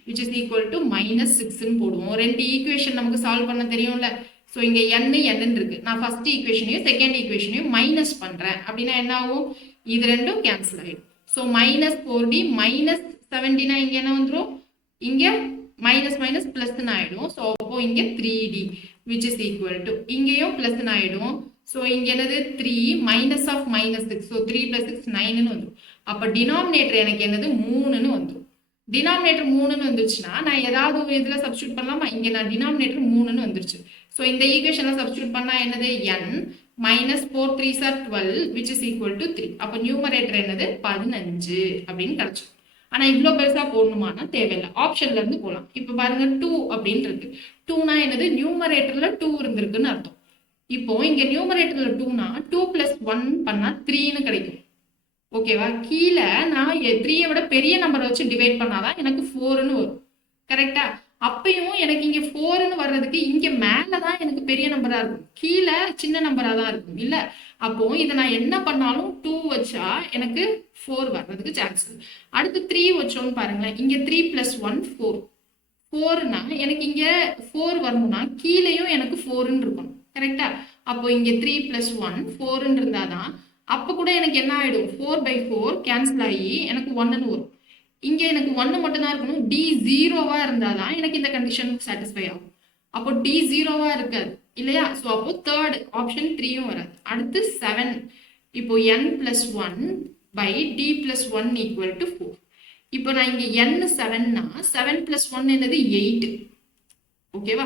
which is equal to -6 ன்னு போடுவோம். ரெண்டு ஈக்குவேஷன் நமக்கு சால்வ் பண்ண தெரியும்ல. ஸோ இங்க n இருக்கு. நான் ஃபர்ஸ்ட் ஈக்குவேஷனையும் செகண்ட் ஈக்குவேஷனையும் மைனஸ் பண்றேன் அப்படின்னா என்ன ஆகும்? இது ரெண்டும் கேன்சல் ஆயிடும். ஸோ -4d -7dனா இங்க என்ன வந்துடும்? இங்க மைனஸ் மைனஸ் பிளஸ் ஆயிடும். ஸோ அப்போ இங்க 3d which is equal to இங்கேயும் பிளஸ் ஆயிடும். ஸோ இங்க என்னது? 3 -6. ஸோ 3 + 6 9ன்னு வந்துடும். அப்போ டினாமினேட்டர் எனக்கு என்னது? 3ன்னு வந்துடும். டினாமினேட்டர் 3ன்னு வந்துருச்சுன்னா நான் ஏதாவது ஒரு இதில் சப்ஸ்டியூட் பண்ணலாமா? இங்கே நான் டினாமினேட்டர் 3ன்னு வந்துருச்சு. ஸோ இந்த ஈக்குவேஷனில் சப்ஸ்டியூட் பண்ணால் என்னது? n -4 3s are 12 which is equal to 3. அப்போ நியூமரேட்டர் என்னது? 15 அப்படின்னு கிடைச்சிடும். ஆனால் இவ்வளோ பெருசாக போடணுமானா தேவையில்லை, ஆப்ஷன்ல இருந்து போகலாம். இப்போ பாருங்க 2 அப்படின்னு இருக்கு. 2னா என்னது? நியூமரேட்டர்ல 2 இருந்திருக்குன்னு அர்த்தம். இப்போ இங்க நியூமரேட்டர்ல 2னா 2 + 1 பண்ணா 3ன்னு கிடைக்கும். ஓகேவா? கீழே நான் 3யை விட பெரிய நம்பரை வச்சு டிவைட் பண்ணாதான் எனக்கு 4ன்னு வரும். கரெக்டா? அப்பயும் எனக்கு இங்க 4ன்னு வர்றதுக்கு இங்க மேலதான் எனக்கு பெரிய நம்பரா இருக்கும், கீழே சின்ன நம்பரா தான் இருக்கும் இல்ல. அப்போ இதை நான் என்ன பண்ணாலும் 2 வச்சா எனக்கு 4 வர்றதுக்கு சான்ஸ். அடுத்து 3 வச்சோன்னு பாருங்களேன். இங்க 3 + 1 4. 4னா எனக்கு இங்க 4 வரணும்னா கீழேயும் எனக்கு 4ன்னு இருக்கணும். கரெக்டா? அப்போ இங்க 3 + 1 4ன்னு இருந்தாதான் அப்ப கூட எனக்கு என்ன ஆயிடும்? 4/4 கேன்சல் ஆகி எனக்கு 1ன்னு வரும். இங்க எனக்கு 1 மட்டும் தான் இருக்கணும். d 0வா இருந்தாதான் எனக்கு இந்த கண்டிஷன் சாட்டிஸ்ஃபை ஆகும். அப்போ d 0வா இருக்காது இல்லையா? ஸோ அப்போ தேர்ட் ஆப்ஷன் 3யும் வராது. அடுத்து 7. இப்போ n + 1/d + 1 = 4. இப்போ நான் இங்க n 7னா 7 + 1 என்னது? 8. ஓகேவா?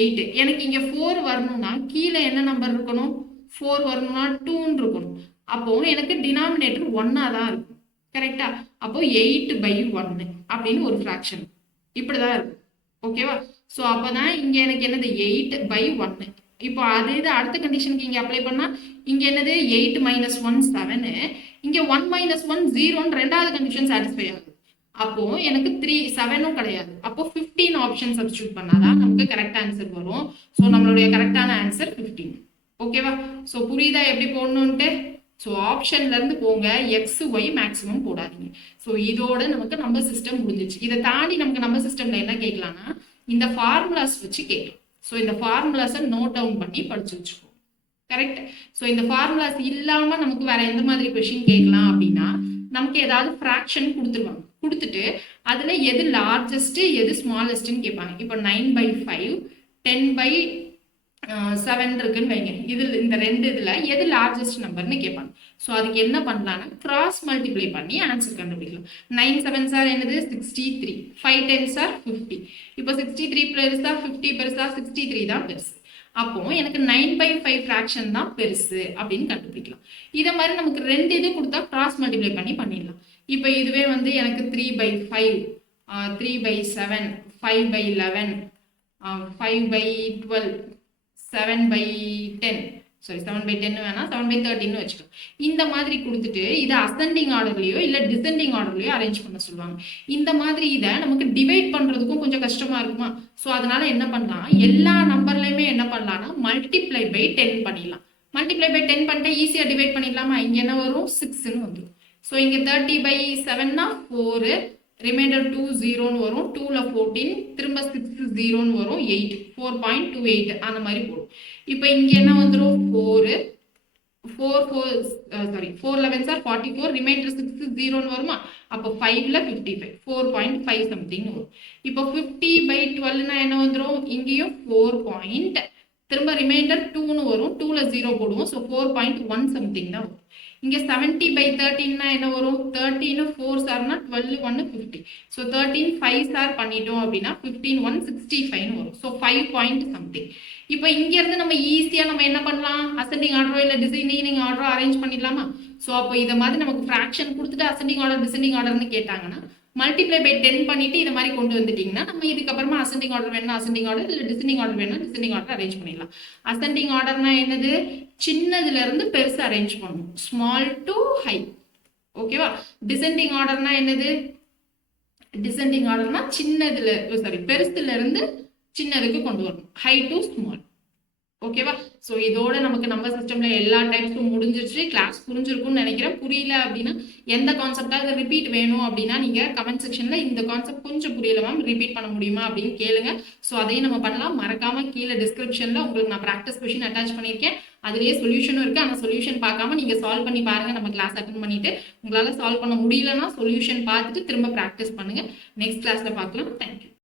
8. எனக்கு இங்க 4 வரணும்னா கீழே என்ன நம்பர் இருக்கணும்? 4 வரணும்னா 2ன்னு இருக்கணும். அப்போ எனக்கு டினாமினேட்டர் 1ஆ தான் இருக்கும். கரெக்டா? அப்போ 8/1 அப்படின்னு ஒரு ஃப்ராக்ஷன் இப்படிதான் இருக்கும். ஓகேவா? ஸோ அப்போதான் இங்க எனக்கு என்னது? 8/1. இப்போ அதே இது அடுத்த கண்டிஷனுக்கு இங்க அப்ளை பண்ணா இங்க என்னது? 8 - 1 7. இங்க 1 - 1 0ன்னு ரெண்டாவது கண்டிஷன் சாட்டிஸ்ஃபை ஆகுது. அப்போ எனக்கு 7ம் கிடையாது. அப்போ 15 ஆப்ஷன் சப்ஸ்டியூட் பண்ணாதான் நமக்கு கரெக்ட் ஆன்சர் வரும். ஸோ நம்மளுடைய கரெக்டான ஆன்சர் 15. ஓகேவா? ஸோ புரியுதா எப்படி போடணும்ட்டு? ஸோ ஆப்ஷன்ல இருந்து போங்க, எக்ஸ் ஒய் மேக்ஸிமம் போடாதீங்க. ஸோ இதோட நமக்கு நம்பர் சிஸ்டம் முடிஞ்சிச்சு. இதை தாண்டி நமக்கு நம்பர் சிஸ்டம்ல என்ன கேட்கலாம்னா இந்த ஃபார்முலாஸ் வச்சு கேட்கலாம். ஸோ இந்த ஃபார்முலாஸை நோட் டவுன் பண்ணி படிச்சு வச்சுக்கோ. கரெக்ட்? ஸோ இந்த ஃபார்முலாஸ் இல்லாம நமக்கு வேற எந்த மாதிரி கொஸ்டின் கேட்கலாம் அப்படின்னா நமக்கு ஏதாவது ஃப்ராக்ஷன் கொடுத்துருவாங்க. கொடுத்துட்டு அதுல எது லார்ஜஸ்ட் எது ஸ்மாலஸ்ட்னு கேட்பாங்க. இப்போ 9/5 10/7 இருக்குன்னு வைங்க. இதில் இந்த ரெண்டு இதுல எது லார்ஜஸ்ட் நம்பர்னு கேட்பாங்க. ஸோ அதுக்கு என்ன பண்ணலாம்னா கிராஸ் மல்டிப்ளை பண்ணி ஆன்சர் கண்டுபிடிக்கலாம். 9 7s are என்னது? 63. 5 10s are 50. இப்போ 63 பெருசா 50 பெருசா? 63 தான் பெருசு. அப்போ எனக்கு 9/5 ஃப்ராக்ஷன் தான் பெருசு அப்படின்னு கண்டுபிடிக்கலாம். இதை மாதிரி நமக்கு ரெண்டு இது கொடுத்தா கிராஸ் மல்டிப்ளை பண்ணி பண்ணிடலாம். இப்போ இதுவே வந்து எனக்கு 3/5 3/7 5/11 5/12 7/10. சாரி 7/10 வேணாம் 7/13 வச்சுக்கோங்க. இந்த மாதிரி கொடுத்துட்டு இதை அசெண்டிங் ஆர்டர்லயோ இல்லை டிசெண்டிங் ஆர்டர்லயோ அரேஞ்ச் பண்ண சொல்லுவாங்க. இந்த மாதிரி இதை நமக்கு டிவைட் பண்றதுக்கும் கொஞ்சம் கஷ்டமா இருக்குமா? ஸோ அதனால என்ன பண்ணலாம், எல்லா நம்பர்லையுமே என்ன பண்ணலாம்னா மல்டிப்ளை பை 10 பண்ணிடலாம். மல்டிப்ளை பை 10 பண்ணிட்டு ஈஸியாக டிவைட் பண்ணிடலாமா? இங்கே என்ன வரும், 6ன்னு வந்துடும். ஸோ இங்கே 30/7னா 4, ரிமைண்டர் 2 0ன்னு வரும், 2ல 14, திரும்ப 6 0ன்னு வரும், 8, 4.28 அந்த மாதிரி போடும். இப்போ இங்க என்ன வந்துடும், 4 11s are 44, ரிமைண்டர் 6 0ன்னு வருமா? அப்போ 5ல 55, 4.5 சம்திங் வரும். இப்போ 50/12னா என்ன வந்துடும், இங்கேயும் 4 திரும்ப ரிமைண்டர் 2ன்னு வரும், 2ல 0 போடுவோம். ஸோ 4.1 சம்திங் தான் வரும். இங்கே 70/13னா என்ன வரும், 13 4 சார்னா 12 1 50. ஸோ 13 5 சார் பண்ணிட்டோம் அப்படின்னா 15 1 65 வரும். So 5 point something. இப்போ இங்கேருந்து நம்ம ஈஸியாக நம்ம என்ன பண்ணலாம், அசெண்டிங் ஆர்டரோ இல்லை டிசைனிங் ஆர்டரோ அரேஞ்ச் பண்ணிடலாமா? ஸோ அப்போ இதை மாதிரி நமக்கு ஃப்ராக்ஷன் கொடுத்துட்டு அசெண்டிங் ஆர்டர் டிசெண்டிங் ஆர்டர்னு கேட்டாங்கன்னா மல்டிப்ளை பை 10 பண்ணிட்டு இதை மாதிரி கொண்டு வந்துட்டீங்கன்னா நம்ம இதுக்கப்புறமா அசெண்டிங் ஆர்டர் வேணும்னா அசெண்டிங் ஆர்டர் இல்லை டிசெண்டிங் ஆர்டர் வேணும்னா டிசெண்டிங் ஆர்டர் அரேஞ்ச் பண்ணிடலாம். அசெண்டிங் ஆர்டர்னா என்னது, சின்னதுல இருந்து பெருசு அரேஞ்ச் பண்ணணும், ஸ்மால் டு ஹை. ஓகேவா? டிசெண்டிங் ஆர்டர்னா என்னது, டிசெண்டிங் ஆர்டர்னா பெருசுல இருந்து சின்னதுக்கு கொண்டு வரணும், ஹை டு ஸ்மால். ஓகேவா? ஸோ இதோட நமக்கு நம்பர் சிஸ்டம்ல எல்லா டைப்ஸும் முடிஞ்சிருச்சு. கிளாஸ் புரிஞ்சிருக்கும்னு நினைக்கிறேன். புரியல அப்படின்னா எந்த கான்செப்டாக ரிப்பீட் வேணும் அப்படின்னா நீங்க கமெண்ட் செக்ஷன்ல இந்த கான்செப்ட் கொஞ்சம் புரியல மேம், ரிப்பீட் பண்ண முடியுமா அப்படின்னு கேளுங்க. ஸோ அதையும் நம்ம பண்ணலாம். மறக்காம கீழே டிஸ்கிரிப்ஷன்ல உங்களுக்கு நான் ப்ராக்டிஸ் கொஷின் அட்டாச் பண்ணியிருக்கேன். அதுலேயே சொல்யூஷனும் இருக்கு. அந்த சொல்யூஷன் பார்க்காம நீங்க சால்வ் பண்ணி பாருங்க. நம்ம கிளாஸ் அட்டன் பண்ணிட்டு உங்களால சால்வ் பண்ண முடியலன்னா சொல்யூஷன் பார்த்துட்டு திரும்ப ப்ராக்டிஸ் பண்ணுங்க. நெக்ஸ்ட் கிளாஸ்ல பார்க்கலாம். தேங்க்யூ.